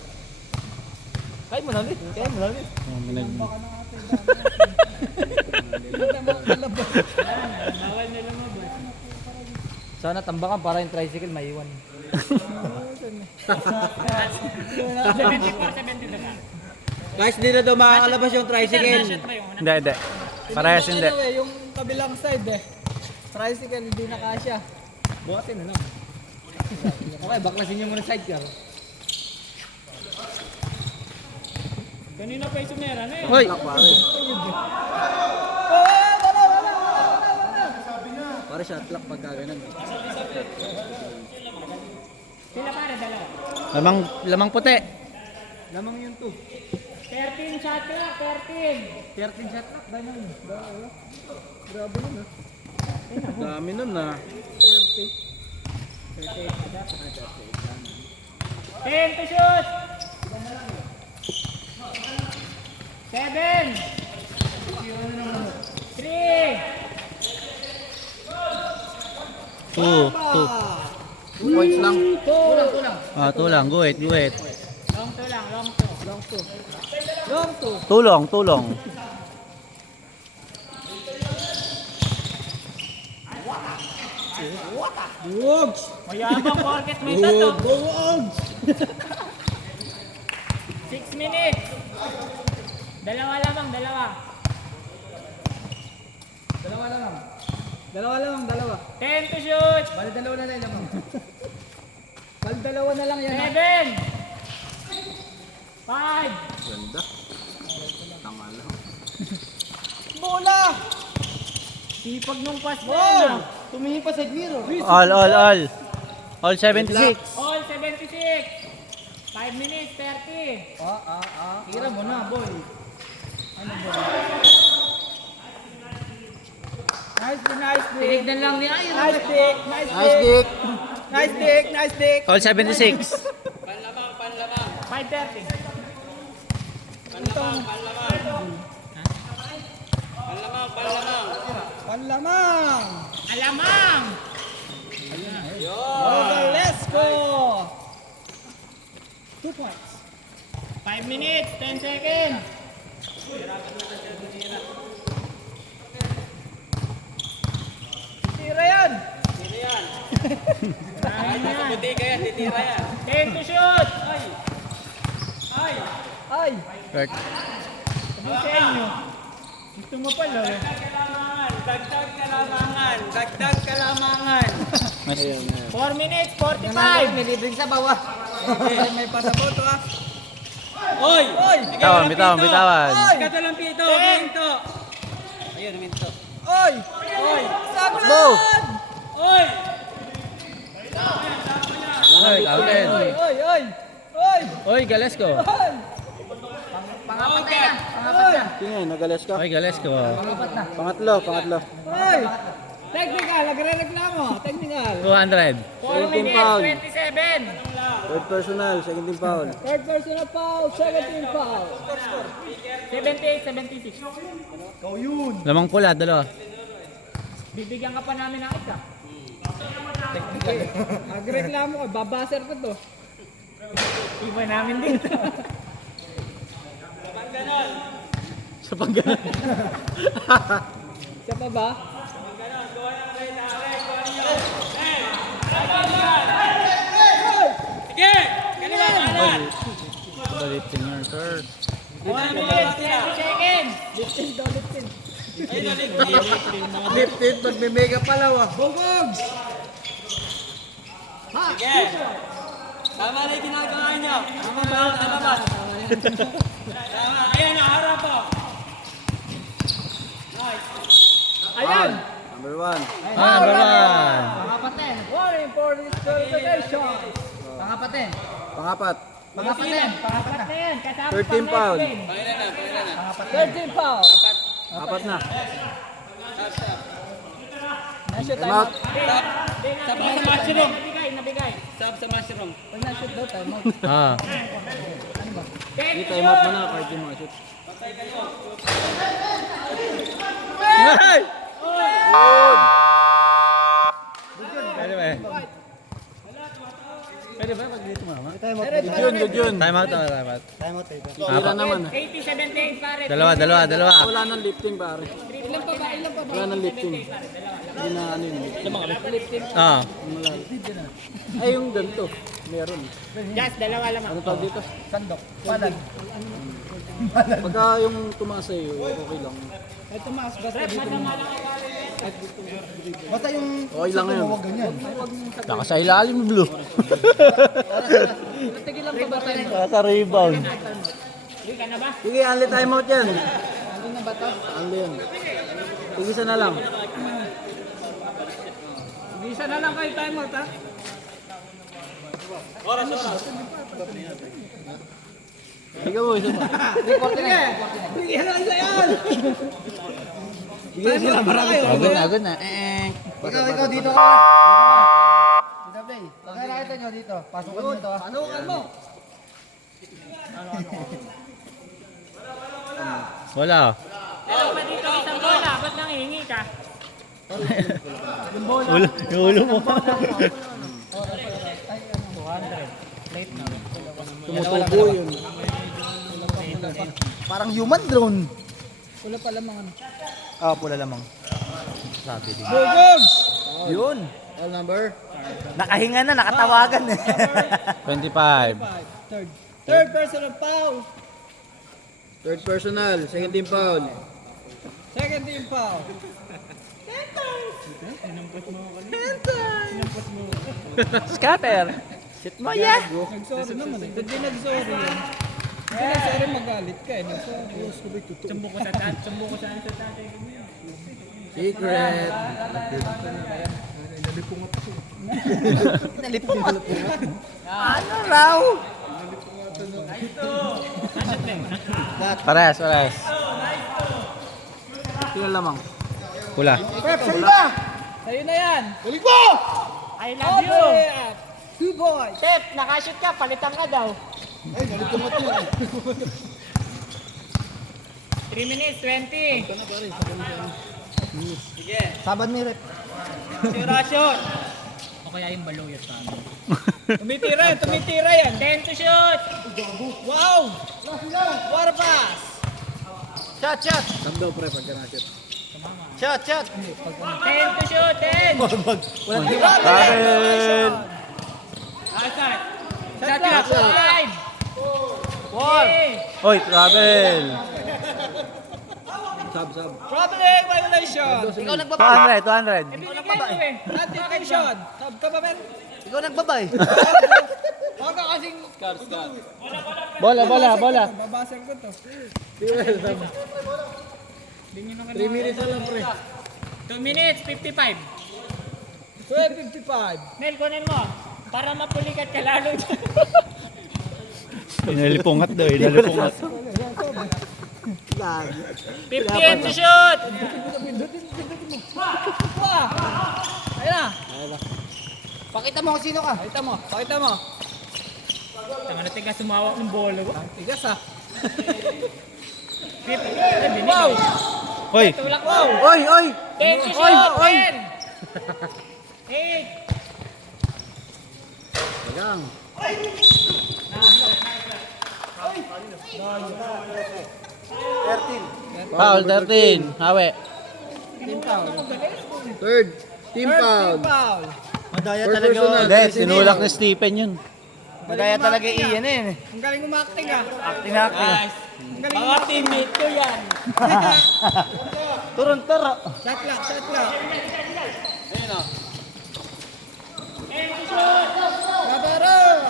Kaya mo na ulit. Kaya mo na ulit. Bawal nila mabot. Sana tambakan para yung tricycle maiwan. 74-72 na. Guys, di na daw makakalabas yung tricycle. Shot ba yung una? Hindi. Parehas hindi. Yung kabilang side tricycle hindi na kasya. Bukatin na lang. Okay, baklasin niyo muna sidecar. Kanina pa yung sumera na eh. Hoy! Para shot clock pagka ganun. Sila pare, dalawa. Lamang puti. Lamang yun to. 13 shot clock, 13. 13 shot clock. Dahil yun. Grabe yun ah. Dami nun na. 10 to shoot. 7. 3. 2 Points lang. Ah, tulang. Guhit. Long to lang, long to. Long to. Tulong. Wogs! Mayabang porket may tato. Wogs! 6 minutes. Dalawa lamang, dalawa. Dalawa lang. 10 to shoot. Bali dalawa na lang lamang. Bali dalawa na lang yan. 7. 5. Ganda. Tama lang. Bola! Sipag nung pass na Wow! yun, ah. Tumingin pa sa mirror. All 76. All 76. 5 minutes, 30. Kira mo na, boy. Nice. Tinignan lang ni Iron. Nice pick. Nice pick. All 76. 5:30. Panlamang. Alamang! Let's go. 2 points. 5 minutes, 10 seconds. Tira yan. Kaya yan. 10 to shoot. Ay. Correct. Sabi sa inyo. Gusto mo pala eh. Dagdag kalamangan. 4 minutes, 45. May libreng sa bawah. May pasapoto ah. Oy! Bitawan. Kata lang pito. Minto. Ayun, minto. Oy! Go! Oy! Oy! Galesko. Pangapat na yan. Tingnan, nagalas ka. Galesko. Pangatlo. Oy! Technical, nagre-reklamo. Technical. 200. 4 minutes, foul. 27. Third personal, second team foul. Third personal foul, second team foul. 78, 76. Lamang pula, dalawa. Bibigyan ka pa namin ng isa. Nagre-reklamo ka, babaser ko to. Iba namin dito. Sa pagganan. Isa pa ba? Balitin your curse. 1 minute, 30 seconds. Lifted, magme-mega palaw ah. Bugogs! Tama na yung ginagawa niyo. Tama ba? Tama ba? Tama. Ayan, harap po. Ayan. Number 1. Number 1. Pangapaten. Warning for disqualification. Pangapaten. Pangapat. Pangapaten. Apat na yan. Kasama 13 pang foul. next game. 13 foul. Apat na. Na-shoot Time time out. out. Sa mushroom. Nabigay. Pag na-shoot daw, time out. Ah. Hindi, time out mo na kahit yung mga shoot. Hey! Pwede ba eh? Pwede ba pag dito mama? Good yun. Time out, time out. Tira naman ah. 80, 78 pare. Dalawa. Wala nang lifting pare. Ilan pa ba? Ilan pa ba? Wala nang lifting. Hindi na ano yun. Ah. Ay yung ganito. Meron. Just, dalawa lamang. Ano tawag dito? Sandok. Palag. Pagka yung tumaas sa'yo, okay lang. Ay, tumaas. Basta Rep, dito. masama lang kayo. Basta yung... Okay lang yun. Saka sa ilalim blue. Tigilan pa ba tayo? Nasa rebound. Hindi ka na ba? Sige, only time out yan. Ano na ba ito? Only yan. Tigisa na lang. Isa na lang kayo time out, ha? Ikaw mo, isa pa. Reporting na. Bigyan na isa yan! Sige, sila marami. Agad na. Ikaw dito ka. Dito, play. Kaya nakita nyo dito. Pasukan nyo ito, ha? Pasukan mo! Wala. Meron pa dito isang bola. Ba't nangihingi ka? Yung ulo mo. Tumutubo yun. Parang human drone. Pula pa lamang ano. Ah, pula lamang. Sabi din. Bugogs! Yun. All number? Nakahinga na, nakatawagan. 25. Third personal foul. Third personal, second team foul. Second team foul. Scatter. Shit mo, yeah. Nagsorry naman eh. Hindi nagsorry yan. Hindi nagsorry magalit ka eh. Nagsorry. Sumbo ko sa tatay. Sumbo ko sa tatay. Secret. Nalipungat. Ano raw? Pares. Sila lamang. Pula. Prep, sa'yo ba? Sa'yo na yan. Balik mo! I love you. Two boys. Tep, nakashoot ka. Palitan ka daw. Ay, nalipungat niya. 3 minutes, 20. Sabad ni Rep. Sirasyon. O kaya yung baluyot sa amin. Tumitira yan. 10 to shoot. Wow! What a pass! Shot. Sab daw pre pagka na-shoot. Shot. 10 to shoot. 10. Travel. Shot clock. 5. 4. Oy, travel. Sab. Traveling violation! Ikaw 200. Anti-violation! Tab ka ba, men? Ikaw nagbabay. Huwag ka kasing... Bola. Babaser ko to. 3 minutes na lang pre. 2 minutes, 55. 12:55. Nel, kunin mo. Para mapulikat ka lalo dyan. Inalipungat daw, inalipungat. 15 to shoot! Ayun na. Pakita mo kung sino ka. Pakita mo. Tama natin ka sumawak ng bolo. Ang tigas ha. 15. Wow! Hoy! Tulak Wow! mo! Oy! Oy! 10 to shoot! 10! 8! Tagang. Foul, 13. Hawi. Team foul. Third. Team foul. Team foul. Madaya Four talaga personal. Hindi, sinulak ni Stephen yun. Madaya talaga iyan eh. Ang galing umakting ah. Acting na acting. Ang galing Mga teammate ko yan! Turun-turo. Shot lock, shot lock. Labaros!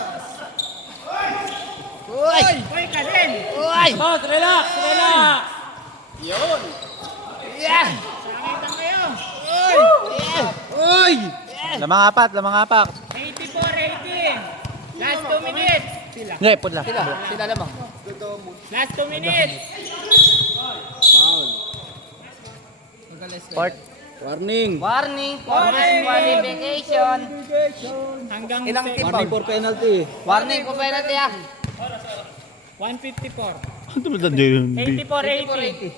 Uy! Uy, Kaden! Uy! Boss, relax! Relax! Sangitan kayo! Uy! Lamang apat, lamang apat. 84, 80! Last 2 minutes! Hindi, putla. Sila lamang. Last 2 minutes! Court. Warning. Warning! Qualification! Hanggang Ilang second. team Warning for penalty. Warning kung penalty ah. 154. Ano ba yun? 84, 80.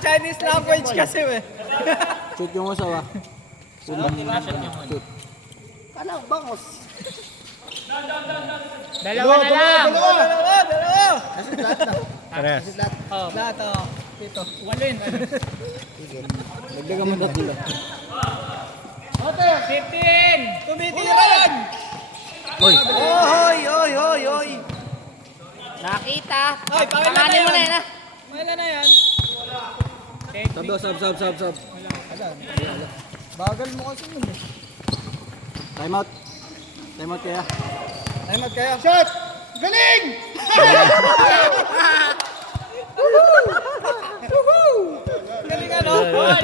Chinese language kasi eh. Shoot yung usaw ah. Kalang bangos. Dalawa na lang! Dalawa! Pares. Oh, Lahat oh. Dito. walin. Dagdagan mo tatlo. 15! Tumitira yan! Uy! Oy! Nakita! Oy, pangalan mo na yan ah. Pangalan na yan. Sub. Bagal mo kasi yun eh. Time out. Time out kaya. Time out kaya. Shot! Galing! Galing ano? Ball!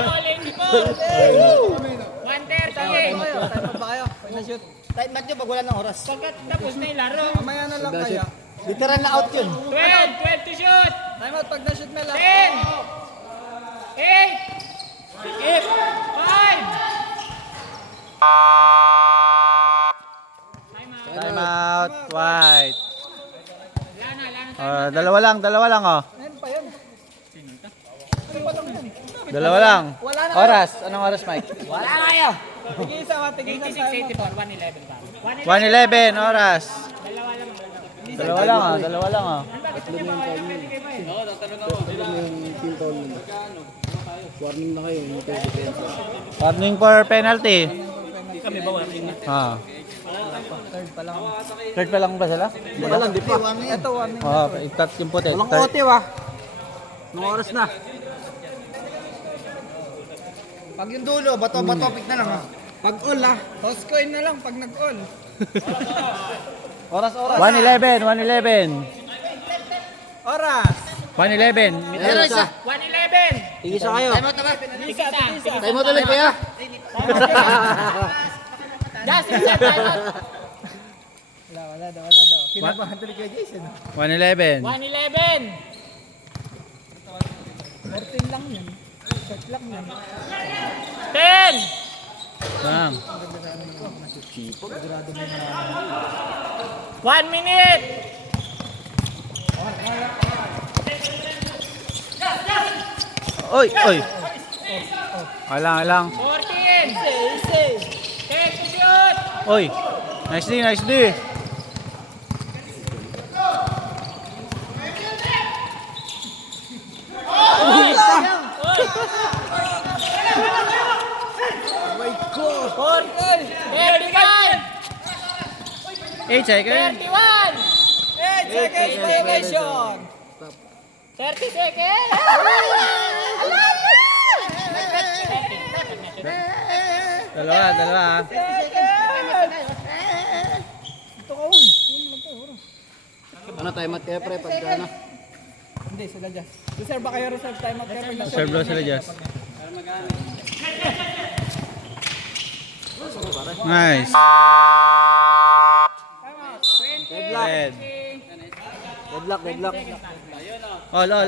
Ball! 130! Time out ba kayo? Pag na-shoot. Time match nyo pag wala ng oras. Pagkat tapos na yung laro. Mamaya na lang kaya. Literal na out yun. 12 to shoot! Time out pag na-shoot na lang. 10! 8! 5! Time out. White. Wala na. Dalawa lang oh. Ayan pa yan. Dalawa lang. Wala na. Oras. Anong oras, Mike? Wala na kayo. Tigisa ka, tigisa 86, tayo. 84, 111 pa. 1:11 oras. Dalawa lang. Dalawa lang oh. Warning na kayo. Yung defense. Warning for penalty. Kami ba wala? Third pa lang ba sila? Wala lang, di pa. Ito, warning. Oh, ikat yung puti. Walang Third. ote wa. Nung oras na. Pag yung dulo, bato-pick na lang ha. Pag all ah. Toss coin na lang pag nag-all. Oras. 1:11. Oras. 1:11. Meron isa. 111! Tigisa kayo. Time out na ba? Isa. Time out ulit kaya. Just isa time out. Wala daw. Kinabahan tuloy kay Jason. 1:11. 111! 14 lang yun. Shot lang yun. 10! Lang. 1 minute! Oy. Alang. 14! 10 to shoot! Oy. Nice D. Portal! 35! 8 seconds. 31! 8 seconds violation! 30 seconds! Dalawa. Ito ka, uy. Ano time out kaya pre? Pagka ano? Hindi, sila dyan. Reserve ba kayo? Reserve time out kayo pag nag-all? Serve daw sila Jazz. Nice. Time out. Red. Deadlock, deadlock. 20 seconds na. All. 20,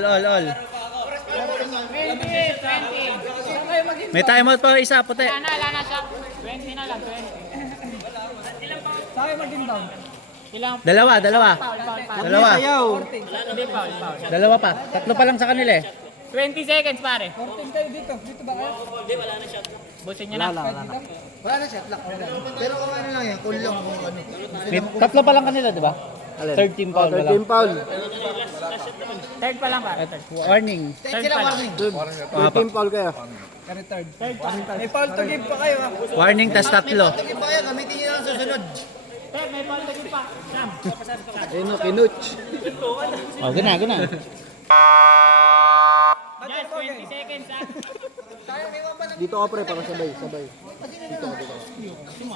20. May timeout pa isa, puti. Wala na siya. 20 na lang, 20. Sa akin maging down. Ilang Dalawa. foul. Dalawa. Hindi foul. Dalawa pa. Tatlo pa lang sa kanila eh. 20 seconds pare. 14 kayo dito. Dito ba kayo? Busin niya na. Wala na shot lock. Pero kung ano lang yan, cool lang kung ano. Tatlo pa lang kanila, di ba? 13 foul. 13 foul. Third pa lang pare. Warning. Third pa lang. 13 foul kayo. Kaya third. May foul to give pa kayo ha. Warning, tas tatlo. Sige pa kaya, gamitin nyo lang susunod. Third, may foul to pa. Sam. Ayun, kinuch. Oh, gana. Just 20 seconds ha. Dito ka pre, para sabay. Dito.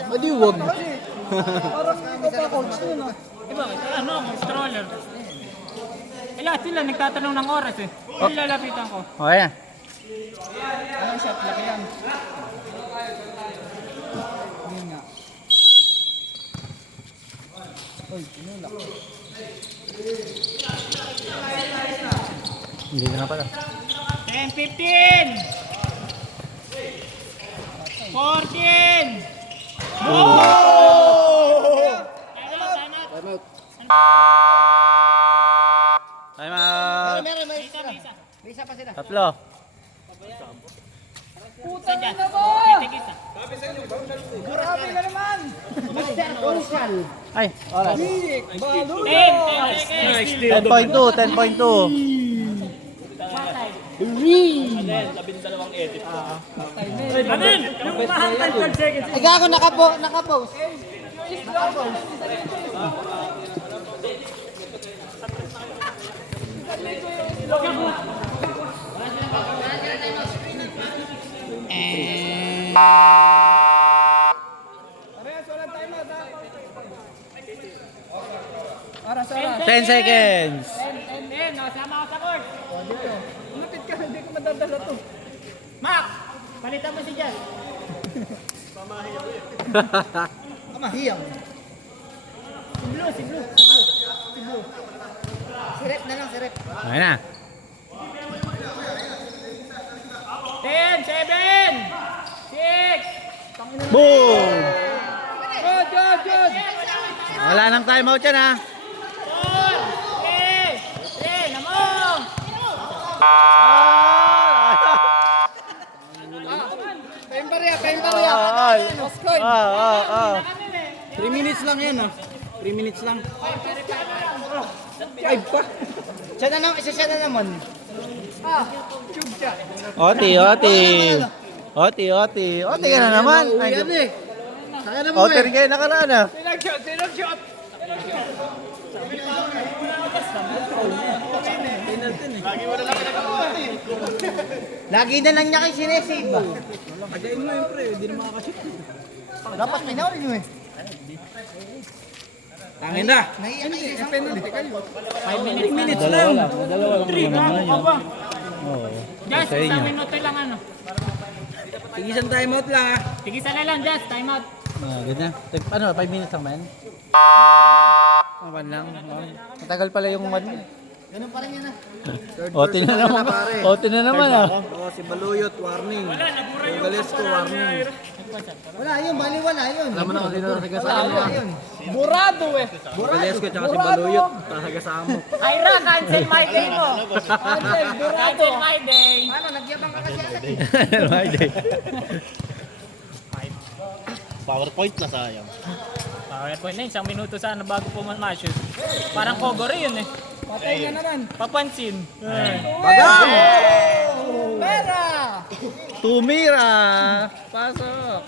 Madiwag. Parang hindi pa coach yun ha. Diba, ano, stroller. Lahat sila nagtatanong ng oras eh. Lalapitan ko. Okay na. Anong shot lock yan? Yun nga. Uy, pinulak. Hindi na pala. 10, 15! 14! Time out. May isa pa sila. Tatlo. Puta na ba? Titigisa. Grabe na naman! Ay, oras. 10 seconds. 10.2. Anin! Yung mahal 10 seconds. Ay, gago, nakapost. Parehas, walang timeout ha. Oras. 10 seconds. 10, nakasama ako sa court. Dito. Lumapit ka, hindi ko madadala to. Mac! Palitan mo si Jan. Kamahiyang. Si Blue. Sirep na lang, sirep. Okay na. 10, 7, 6, Boom! Good! Wala nang timeout yan ha. 4, 3, namong! Time barya. Oscoy. 3 minutes lang yan ha. 3 minutes lang. 5 pa. Siya na naman. Oti ka na naman. Ay, Oti rin kayo nakaraan ha. Sinag-shot. Lagi na lang niya kayo sinesave. Again mo yun pre, hindi na makakashoot. Dapat pinawin nyo eh. Tangin na. Naiiyak kayo sa isang Penalty kayo. 5 minutes lang. 3, bago ka ba? Just, isang minuto lang ano. Tigisan timeout lang ha. Tigisan na lang, Just. Time out. Ganyan. Ano, 5 minutes lang ba yan? 1 lang. Matagal pala yung 1. Ganun pa rin yan ah. Oti na naman. Oti na naman ah. Si Baluyot, warning. Galesko, warning. Wala yun, baliwala yun. Alam mo na kung sino nakasagasaan Wala yun. Burado eh. Galesko, tsaka si Baluyot. Tasagasaan mo. Ira, cancel my day mo. Cancel, burado. Cancel my day. Ano, nagyabang ka kasi agad eh. PowerPoint na sayang. PowerPoint na, isang minuto sana bago po ma-shoot. Parang cover yun eh. Patay na naman. Papansin. Pera! Tumira! Pasok!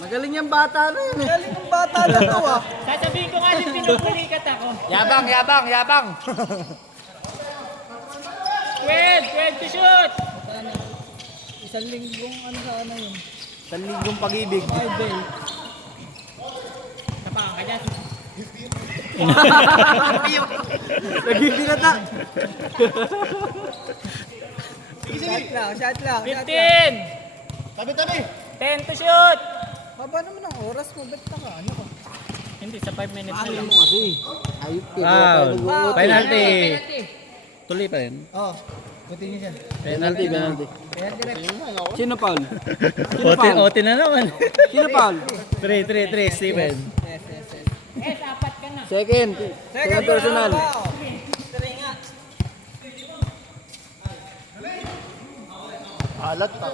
Magaling yung bata na yun eh. Galing ng bata na to ah. Sasabihin ko nga din pinupulikat ako. Yabang! 12 to shoot! Isang linggong ano sana yun. Sanlinggong pag-ibig. 5 day. Tapakan ka dyan. Nagbibinata! Shot lang. 15! Tabi-tabi. 10 to shoot! Baba naman ang oras mo. Ba't naka ano ka? Hindi, sa 5 minutes na Ano lang. mo kasi? Ayup ka. Foul. Penalty. Penalty. Tuloy pa rin. Oh. Buti niyo siya. Penalty, penalty. Sino foul? Ote na naman. Sino foul? 3, Steven. Apat ka na. Second. Second personal. Alat pa.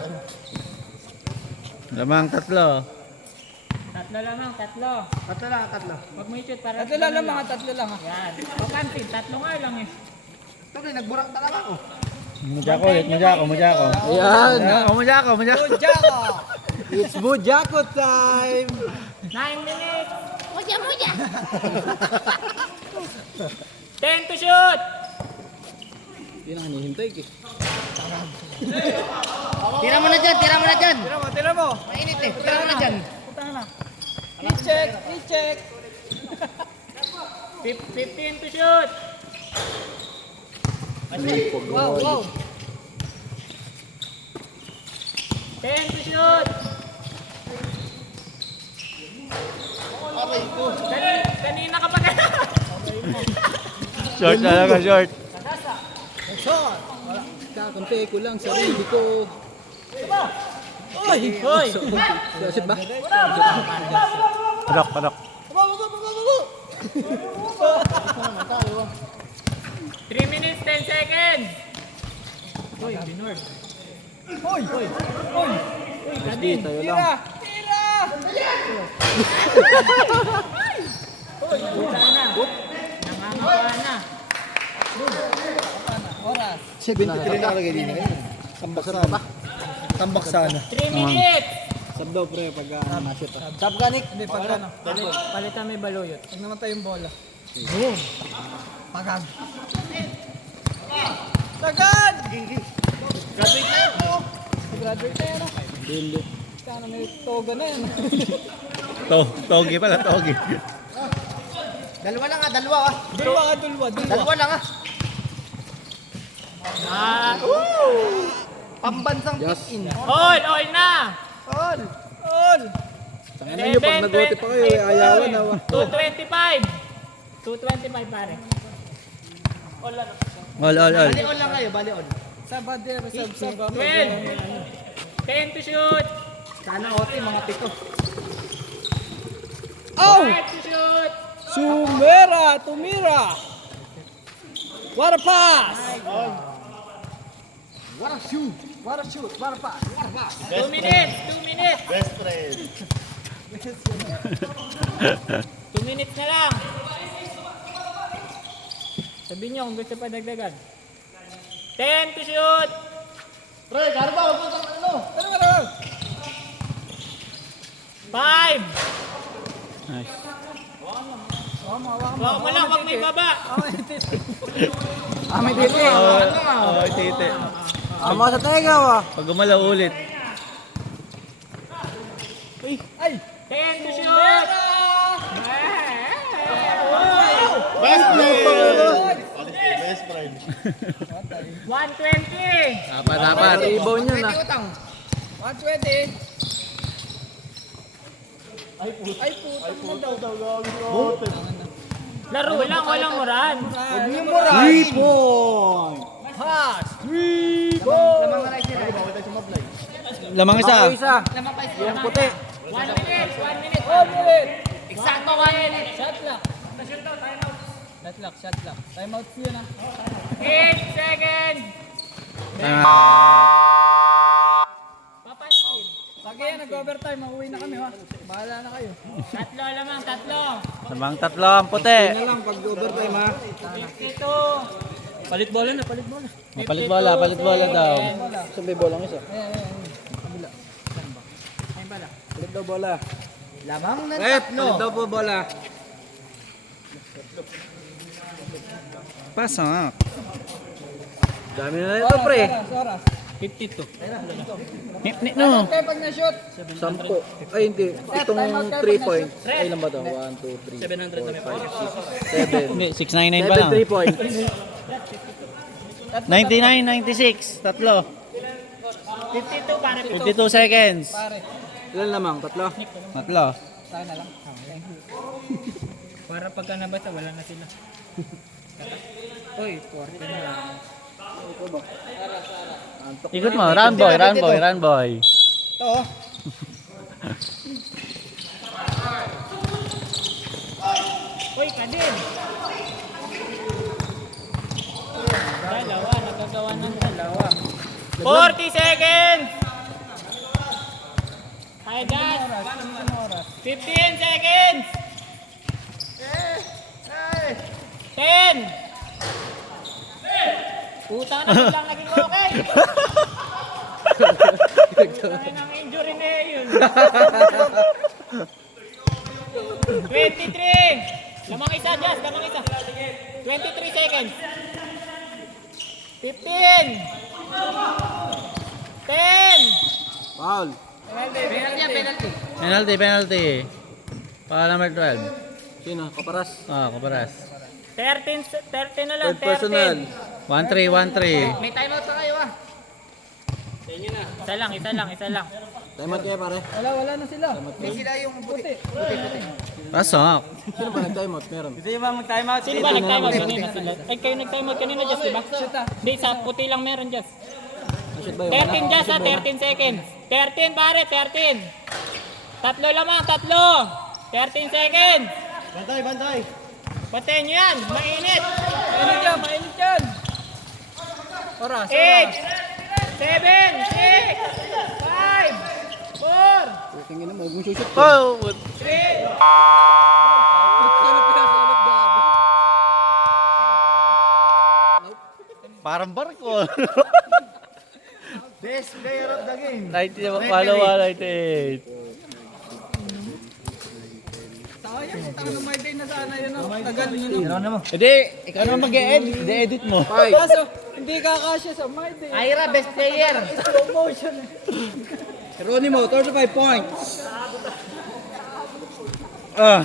Lamang 3. Tatlo lamang, tatlo. Tatlo lang, tatlo. Huwag mo i-shoot para... Tatlo lang mga tatlo lang ha. Yan. Papansin, tatlo nga lang eh. Tuloy, nagburak talaga ako. Mujako ulit, mujako. Ayan. Mujako. Bujako! It's Bujako time. 9 minutes. Muja. 10 to shoot. Yun ang hinihintay ko. Tira mo na dyan, tira mo na dyan. Tira mo! Mainit eh, tira mo na dyan. I-check! I-check! 15 to shoot. Wow, wow! 10 to shoot. Kanina ka pa kaya. Short talaga, short. Shot! Kakampi ko lang sarili ko. Uy! Hoy. Shoot ba? Padok. 3 minutes, 10 seconds. Hoy, binord. Uy! Uy! Uy! Hindi, tayo lang. Tira! Tira! Puta na. Nangangawa na. Oras! 73 na kalagay din. Tambak sana. Tambak sana. 3 minutes. Sab daw pre pag na-shoot. Sab ka, Nick? Hindi, pagka na. Palitan may baluyot. Pag namatay yung bola. Boom! Pagag! Sagad! Graduate na yan, oh! Graduate na yan, oh! Dili. Sana may toga na yan. Togi pala, togi. Dalawa lang ah, dalawa ah. Dulwa. Dalawa lang ah. Pambansang pick-in. All na. All! All! Tangan nyo pag nag-vote pa kayo, ayawan na. 225. 225 pare. All na. All. Bali on lang kayo, bali on. Sabader, sab. 12. 10 to shoot. Sana ote mga piko. Oh! 5 to shoot. Tumira! What a pass! What a shoot. What a shoot! What a pass! 2 minutes. 2 minutes. Best friend. 2 minutes na lang. Sabihin nyo kung gusto pa dagdagan. 10 to shoot. Pre, garba, huwag mo kang ano. Ano? 5. Nice. Huwag mo lang, huwag may baba. Ami dili. Tite. Ama sa tenga wa. Pag gumalaw ulit. Ay! 10 to shoot. Best friend. Best friend. 120. Dapat. Rebound niya na. Utang. 120! Ay, putang mo daw. Laro lang, walang uran. Huwag niyo mo rin. 3 point. Pass! Lamang na lang sila. Lamang isa. Isa. Lamang pa Yung puti. 1 minute. 1 minute. 1 minute! Eksakto 1 minute. Shot lock. Shot lock. Time out yun ah. 8 seconds. Papansin. Pag yan, nag-overtime, mauwi na kami ha. Bahala na kayo. Tatlo lamang, tatlo. Lamang 3 ang puti. Na lang pag overtime ha. 52. Palit bola na, palit bola. Palit bola daw. Sabi bolang isa. Ayun pala. Palit daw bola. Lamang na Rep, tatlo. palit daw po bola. Pasok. Dami na ito pre. Oras. 52. No. Kayo pag na-shoot. 10. Ay hindi. Itong 3 points. Ay lang ba ito? 1, 2, 3, 4, 5, 6, 7. Hindi, 699 pa lang. 3 points. 99, 96. Tatlo. 52 para 52 seconds. Pare. Ilan lamang? Tatlo? Tatlo. Tayo na lang. Thank you. Para pagka nabasa, wala na sila. Uy, 40 na lang. Ikot mo, run boy, run boy, run boy. Ito oh. Uy, Kadin! Dalawa, nagagawa ng dalawa. 40 seconds! Hi guys! 15 seconds! 10! Puta na, biglang naging okay! Ay, nang injury na yun. 23! Lamang isa, Jazz, lamang isa. 23 seconds. 15! 10! Foul. Penalty. Penalty, penalty. Paka number 12. Sino? Kaparas. Ah, Kaparas. 13 na lang, Third personal. 13. 1-3, 1-3. May timeout pa kayo ah. Isa lang, isa lang, isa lang. Time out kayo pare. Wala na sila. Hindi sila yung puti. Puti. Pasok. Sino ba nag-time out? Meron. Sino ba nag-time out kanina sila? Ay, kayo nag-time out kanina, Jazz, diba? Hindi, sa puti lang meron, Jazz. Shoot ba yun? 13 Jazz ha, 13 seconds. 13 pare, 13. Tatlo lamang, tatlo. 13 seconds. Bantay. Patayin nyo yan, mainit. Mainit yan. Oras. 8, 7, 6, 5, 4, Tingin mo, huwag mong shoot. Oh! 3, Parang barko. Best player of the game. 90 naman palawa, 98. Sayang, tanga may day na sana yun oh. Tagal yun oh. Hindi, ikaw naman mag-e-edit. Hindi, edit mo. Kaso, hindi kakasya sa my day. Ira, best player. Slow motion eh. Geronimo, 35 points. Ah.